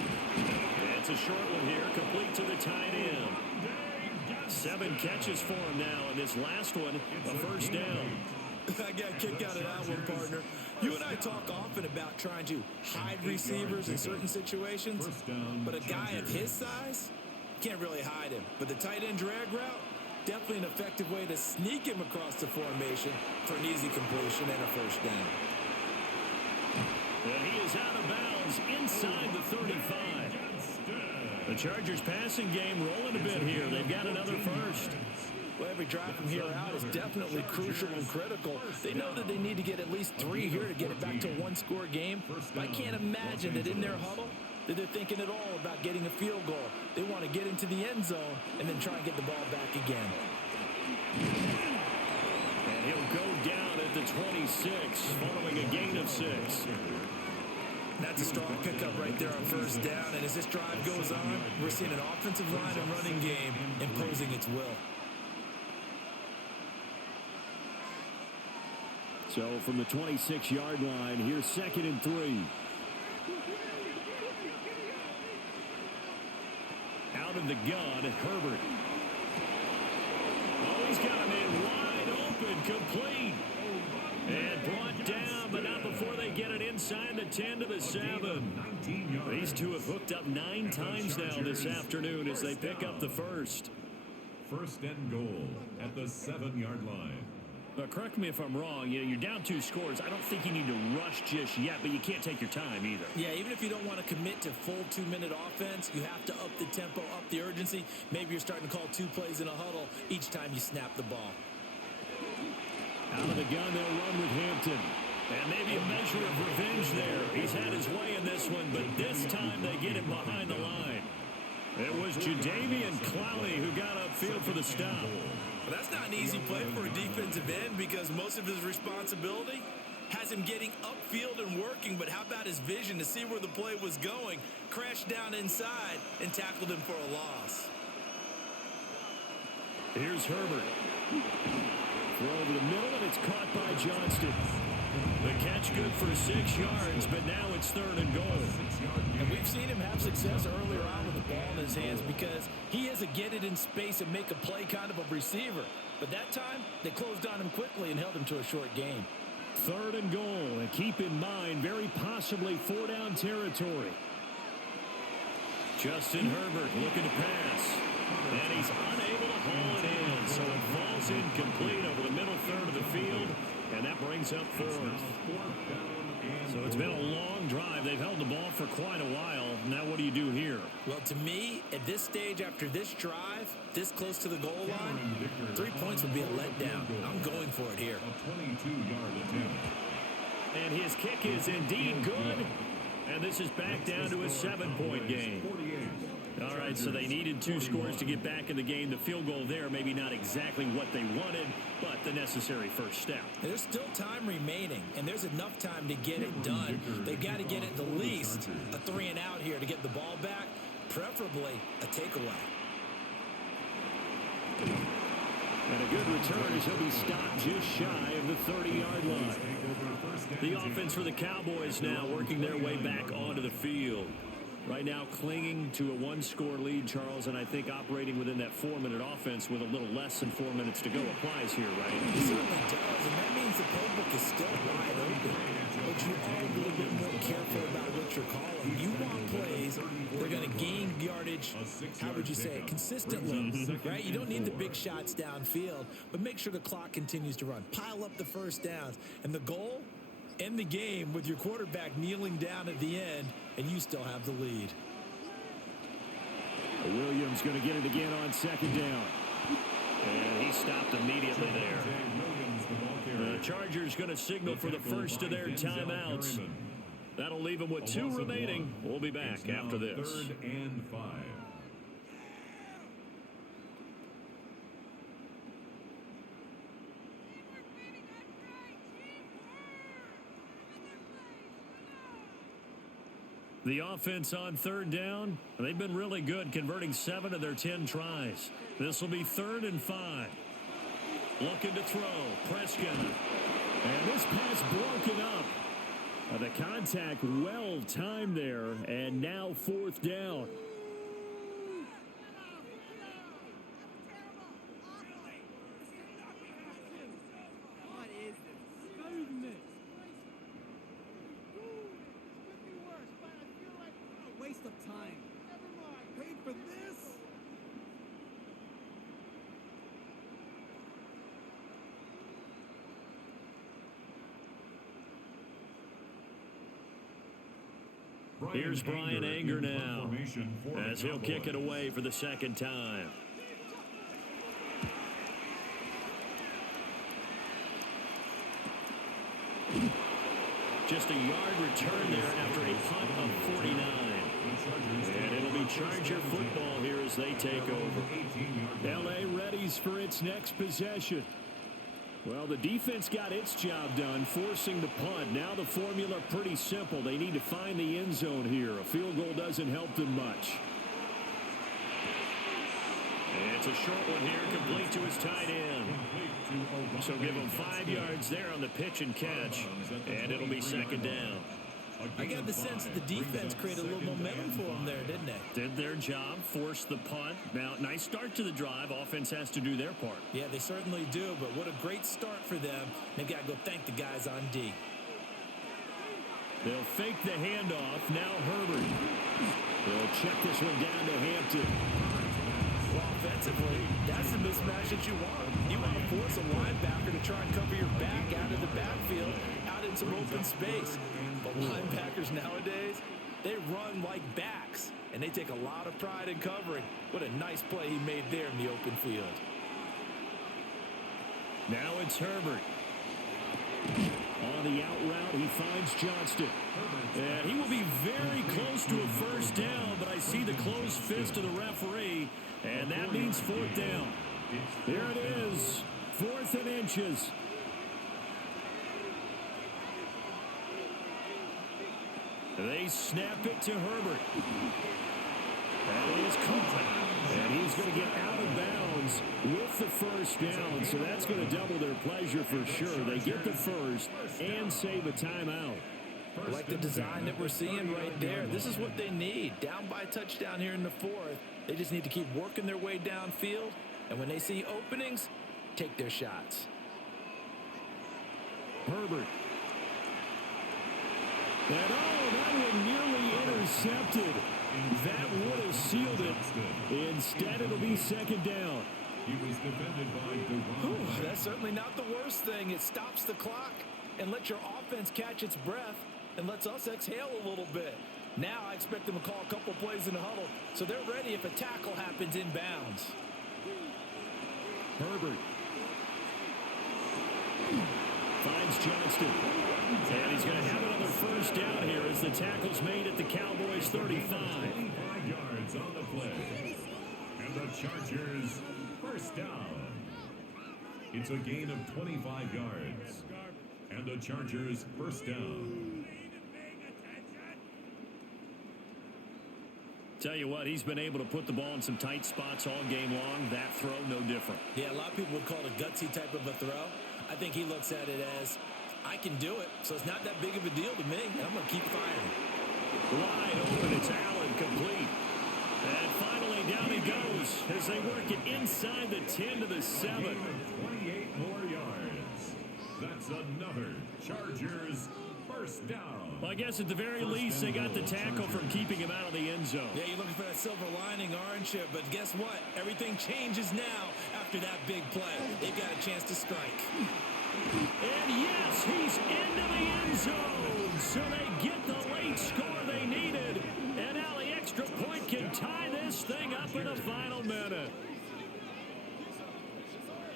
It's a short one here, complete to the tight end. 7 catches for him now, and this last one, a first down. I got a kick out of that one, partner. You and I talk often about trying to hide receivers in certain situations, but a guy of his size can't really hide him. But the tight end drag route, definitely an effective way to sneak him across the formation for an easy completion and a first down. And he is out of bounds inside the 35. The Chargers passing game rolling a bit here. They've got another first. Well, every drive from here out is definitely crucial and critical. They know that they need to get at least 3 here to get it back to a 1-score game. But I can't imagine that in their huddle that they're thinking at all about getting a field goal. They want to get into the end zone and then try and get the ball back again. And he'll go down at the 26 following a gain of 6. That's a strong pickup right there on first down. And as this drive goes on, we're seeing an offensive line and running game imposing its will. So from the 26-yard line, here's 2nd and 3. Out of the gun, Herbert. Oh, he's got him in wide open, complete. And brought down, but not before they get it inside the 10 to the 7. These two have hooked up 9 times now this afternoon as they pick up the first. First and goal at the 7-yard line. Correct me if I'm wrong. You're down 2 scores. I don't think you need to rush just yet, but you can't take your time either. Yeah, even if you don't want to commit to full 2-minute offense, you have to up the tempo, up the urgency. Maybe you're starting to call 2 plays in a huddle each time you snap the ball. Out of the gun, they'll run with Hampton. And maybe a measure of revenge there. He's had his way in this one, but this time they get him behind the line. It was Jadeveon Clowney who got upfield for the stop. Well, that's not an easy play for a defensive end because most of his responsibility has him getting upfield and working, but how about his vision to see where the play was going, crashed down inside, and tackled him for a loss. Here's Herbert. Throw over the middle, and it's caught by Johnston. The catch good for 6 yards, but now it's 3rd and goal. And we've seen him have success earlier on with the ball in his hands because he is a get it in space and make a play kind of a receiver. But that time, they closed on him quickly and held him to a short gain. 3rd and goal, and keep in mind, very possibly 4-down territory. Justin Herbert looking to pass, and he's unable to haul it in, so it falls incomplete over the middle third of the field, and that brings up 4th. So it's been a long drive. They've held the ball for quite a while. Now what do you do here? Well, to me, at this stage, after this drive, this close to the goal line, 3 points would be a letdown. I'm going for it here. A 22-yard attempt. And his kick is indeed good. And this is back down to a 7-point game. All right, so they needed 2 scores to get back in the game. The field goal there, maybe not exactly what they wanted, but the necessary first step. There's still time remaining, and there's enough time to get it done. They've got to get at the least a 3 and out here to get the ball back, preferably a takeaway. And a good return as he'll be stopped just shy of the 30-yard line. The offense for the Cowboys now working their way back onto the field. Right now clinging to a 1-score lead, Charles, and I think operating within that 4-minute offense with a little less than 4 minutes to go applies here, right? It certainly does, and that means the playbook is still wide open. But you are a little bit more careful about what you're calling. You want plays that are going to gain yardage, how would you say it, consistently, right? You don't need the big shots downfield, but make sure the clock continues to run. Pile up the first downs, and the goal? End the game with your quarterback kneeling down at the end, and you still have the lead. Williams going to get it again on 2nd down. And he stopped immediately there. The Chargers going to signal for the first of their timeouts. That'll leave them with 2 remaining. We'll be back after this. 3rd and 5. The offense on 3rd down, they've been really good, converting 7 of their 10 tries. This will be 3rd and 5. Looking to throw, Prescott. And this pass broken up. The contact well timed there, and now 4th down. Of time. Never mind. Paid for this. Here's Brian Anger now as he'll kick it away for the 2nd time. Just a yard return there after a punt of 49. And it'll be Charger football here as they take over. L.A. readies for its next possession. Well, the defense got its job done, forcing the punt. Now the formula pretty simple. They need to find the end zone here. A field goal doesn't help them much. And it's a short one here, complete to his tight end. So give him 5 yards there on the pitch and catch, and it'll be 2nd down. I got the sense that the defense created a little momentum for them there, didn't they? Did their job, forced the punt. Now, nice start to the drive. Offense has to do their part. Yeah, they certainly do, but what a great start for them. They've got to go thank the guys on D. They'll fake the handoff. Now Herbert. They'll check this one down to Hampton. Well, offensively, that's the mismatch that you want. You want to force a linebacker to try and cover your back out of the backfield, out in some open space. But linebackers nowadays, they run like backs, and they take a lot of pride in covering. What a nice play he made there in the open field. Now it's Herbert. On the out route, he finds Johnston. And he will be very close to a first down, but I see the closed fist of the referee, and that means 4th down. Here it is, 4th and inches. They snap it to Herbert. That is caught. And he's going to get out of bounds with the first down, so that's going to double their pleasure for sure. They get the first and save a timeout. I like the design that we're seeing right there. This is what they need. Down by a touchdown here in the fourth. They just need to keep working their way downfield. And when they see openings, take their shots. Herbert. And that one nearly intercepted. That would have sealed it. Instead, it'll be second down. He was defended by That's certainly not the worst thing. It stops the clock and lets your offense catch its breath and lets us exhale a little bit. Now I expect them to call a couple plays in the huddle so they're ready if a tackle happens inbounds. Herbert finds Johnston. And he's going to have another first down here as the tackle's made at the Cowboys 35. 25 yards on the play. And the Chargers first down. It's a gain of 25 yards. And the Chargers first down. Tell you what, he's been able to put the ball in some tight spots all game long. That throw, no different. Yeah, a lot of people would call it a gutsy type of a throw. I think he looks at it as, I can do it, so it's not that big of a deal to me, and I'm going to keep firing. Wide open, it's Allen, complete. And finally down he goes as they work it inside the 10 to the 7. 28 more yards. That's another Chargers first down. Well, I guess at the very least, they got the tackle from keeping him out of the end zone. Yeah, you're looking for that silver lining, aren't you? But guess what? Everything changes now after that big play. They've got a chance to strike. And yes, he's into the end zone. So they get the late score they needed. And now the extra point can tie this thing up in the final minute.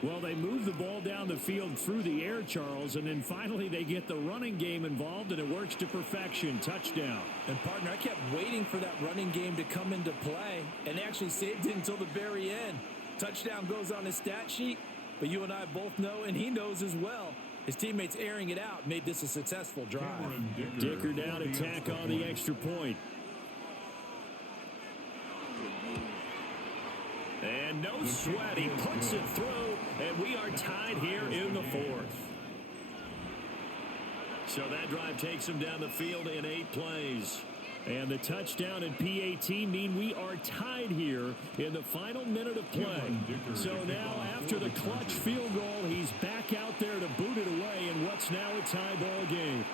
Well, they move the ball down the field through the air, Charles, and then finally they get the running game involved, and it works to perfection. Touchdown. And, partner, I kept waiting for that running game to come into play, and they actually saved it until the very end. Touchdown goes on his stat sheet, but you and I both know, and he knows as well, his teammates airing it out made this a successful drive. Dicker down to tack on the extra point. And no sweat, he puts it through, and we are tied here in the fourth. So that drive takes him down the field in 8 plays. And the touchdown and PAT mean we are tied here in the final minute of play. So now after the clutch field goal, he's back out there to boot it away in what's now a tie ball game.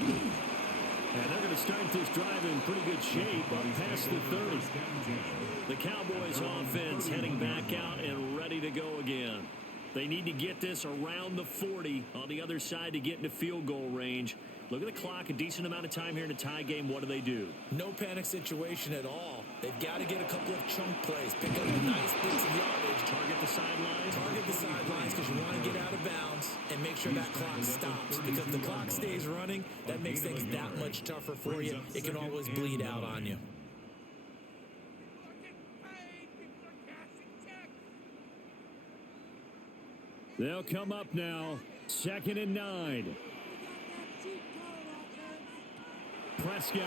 And they're going to start this drive in pretty good shape up past the 30. The Cowboys offense heading back out and ready to go again. They need to get this around the 40 on the other side to get into field goal range. Look at the clock, a decent amount of time here in a tie game. What do? No panic situation at all. They've got to get a couple of chunk plays, pick up nice bits of yardage. Target the sidelines. Target the sidelines because you want to get out of bounds and make sure that clock stops. Because if the clock stays running, that makes things that much tougher for you. It can always bleed out on you. They'll come up now. 2nd and 9. Prescott.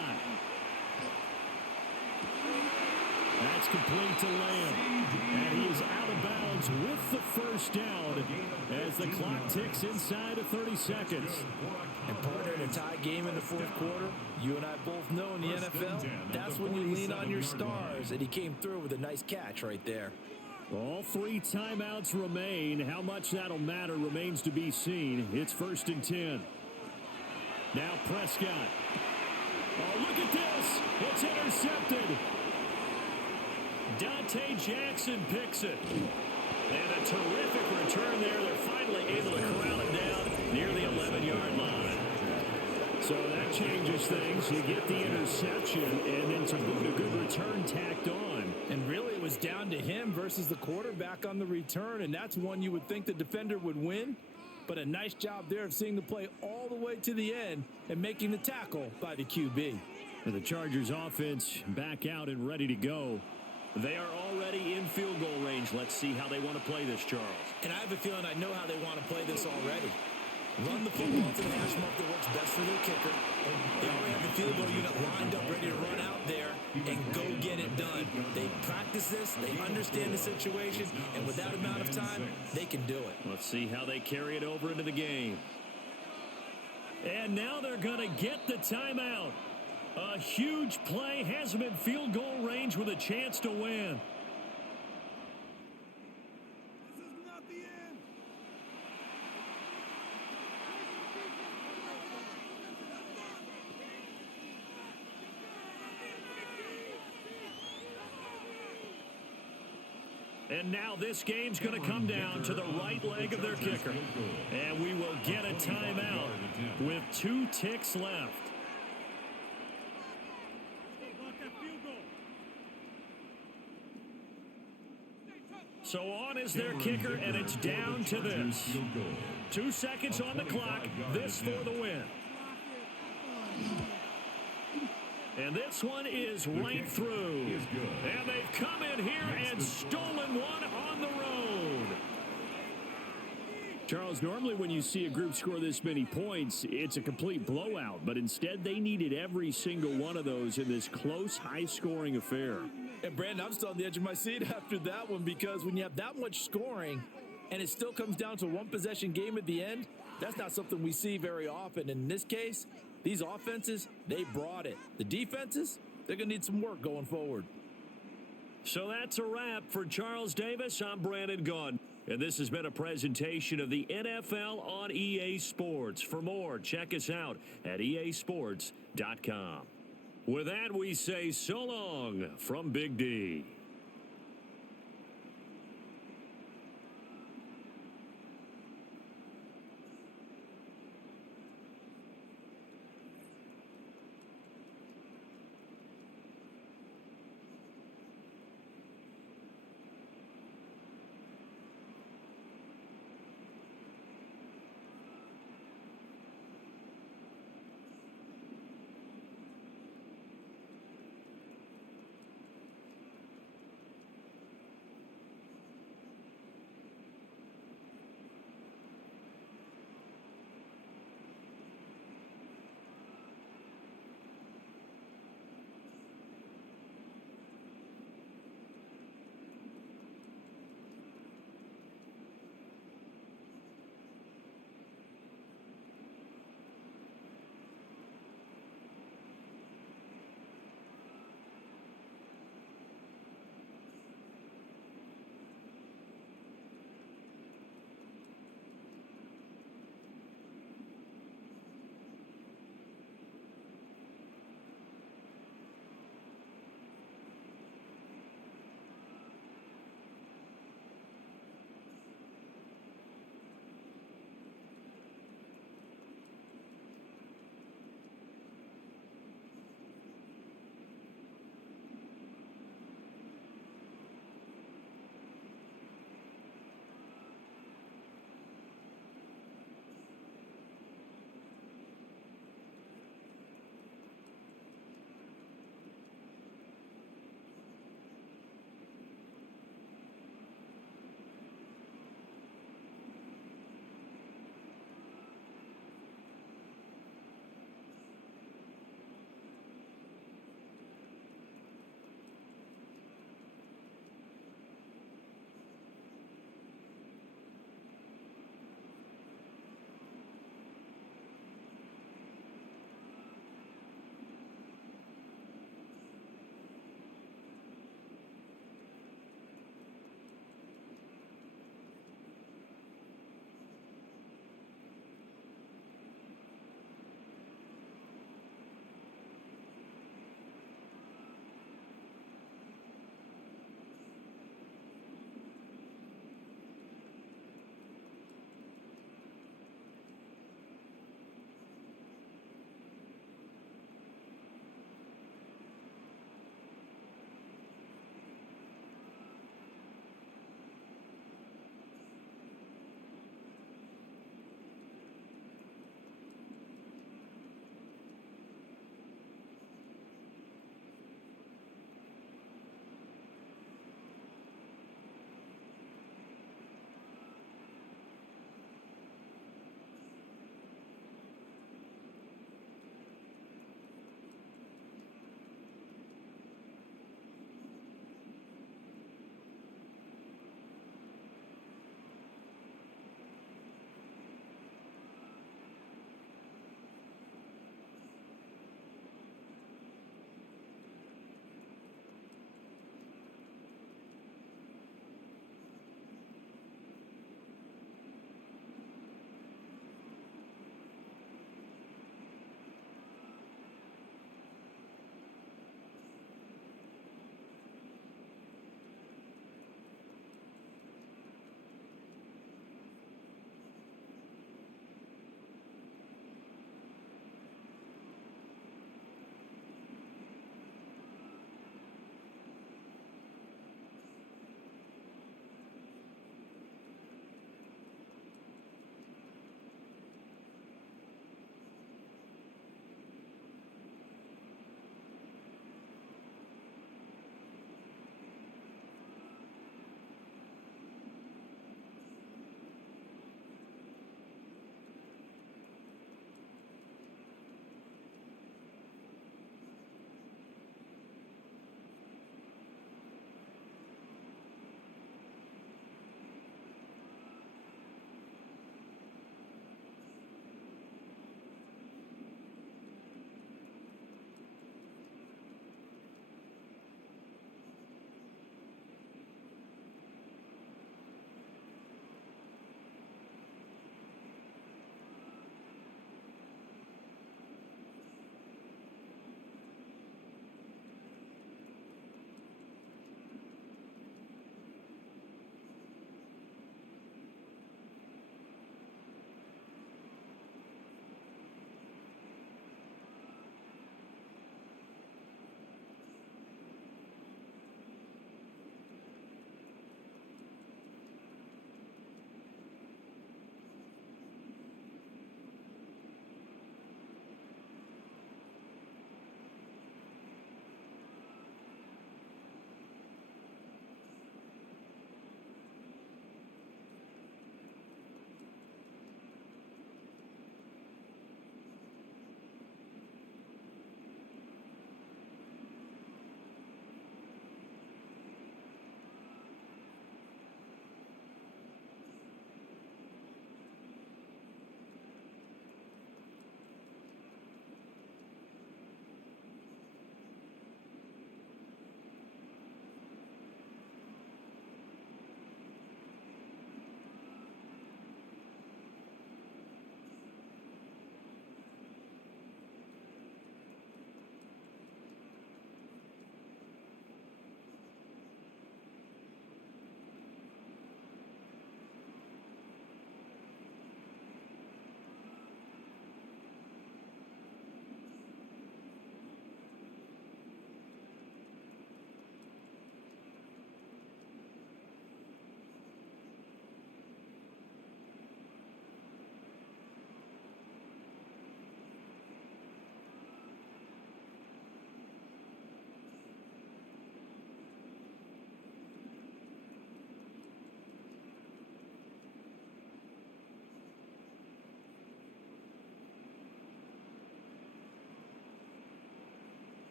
That's complete to Lamb. And he is out of bounds with the first down as the clock ticks inside of 30 seconds. And partner, in a tie game in the fourth quarter, you and I both know in the NFL, that's when you lean on your stars. And he came through with a nice catch right there. All 3 timeouts remain. How much that'll matter remains to be seen. It's 1st and 10. Now Prescott. Oh, look at this. It's intercepted. Dante Jackson picks it. And a terrific return there. They're finally able to corral it down near the 11-yard line. So that changes things. You get the interception, and then to boot, a good return tacked on. And really, it was down to him versus the quarterback on the return, and that's one you would think the defender would win. But a nice job there of seeing the play all the way to the end and making the tackle by the QB. And the Chargers offense back out and ready to go. They are already in field goal range. Let's see how they want to play this, Charles. And I have a feeling I know how they want to play this already. Run the football to the hash mark that works best for their kicker. They already have the field goal unit lined up, ready to run out there and go get it done. They practice this, they understand the situation, and with that amount of time, they can do it. Let's see how they carry it over into the game. And now they're going to get the timeout. A huge play has them in field goal range with a chance to win. This is not the end. And now this game's going to come down to the right leg of their kicker. And we will get a timeout with 2 ticks left. So on is their kicker, and it's down to this. 2 seconds on the clock. This for the win. And this one is right through. And they've come in here and stolen one on the road. Charles, normally when you see a group score this many points, it's a complete blowout. But instead, they needed every single one of those in this close, high-scoring affair. And Brandon, I'm still on the edge of my seat after that one, because when you have that much scoring and it still comes down to a one-possession game at the end, that's not something we see very often. In this case, these offenses, they brought it. The defenses, they're going to need some work going forward. So that's a wrap for Charles Davis. I'm Brandon Gaudin. And this has been a presentation of the NFL on EA Sports. For more, check us out at easports.com. With that, we say so long from Big D.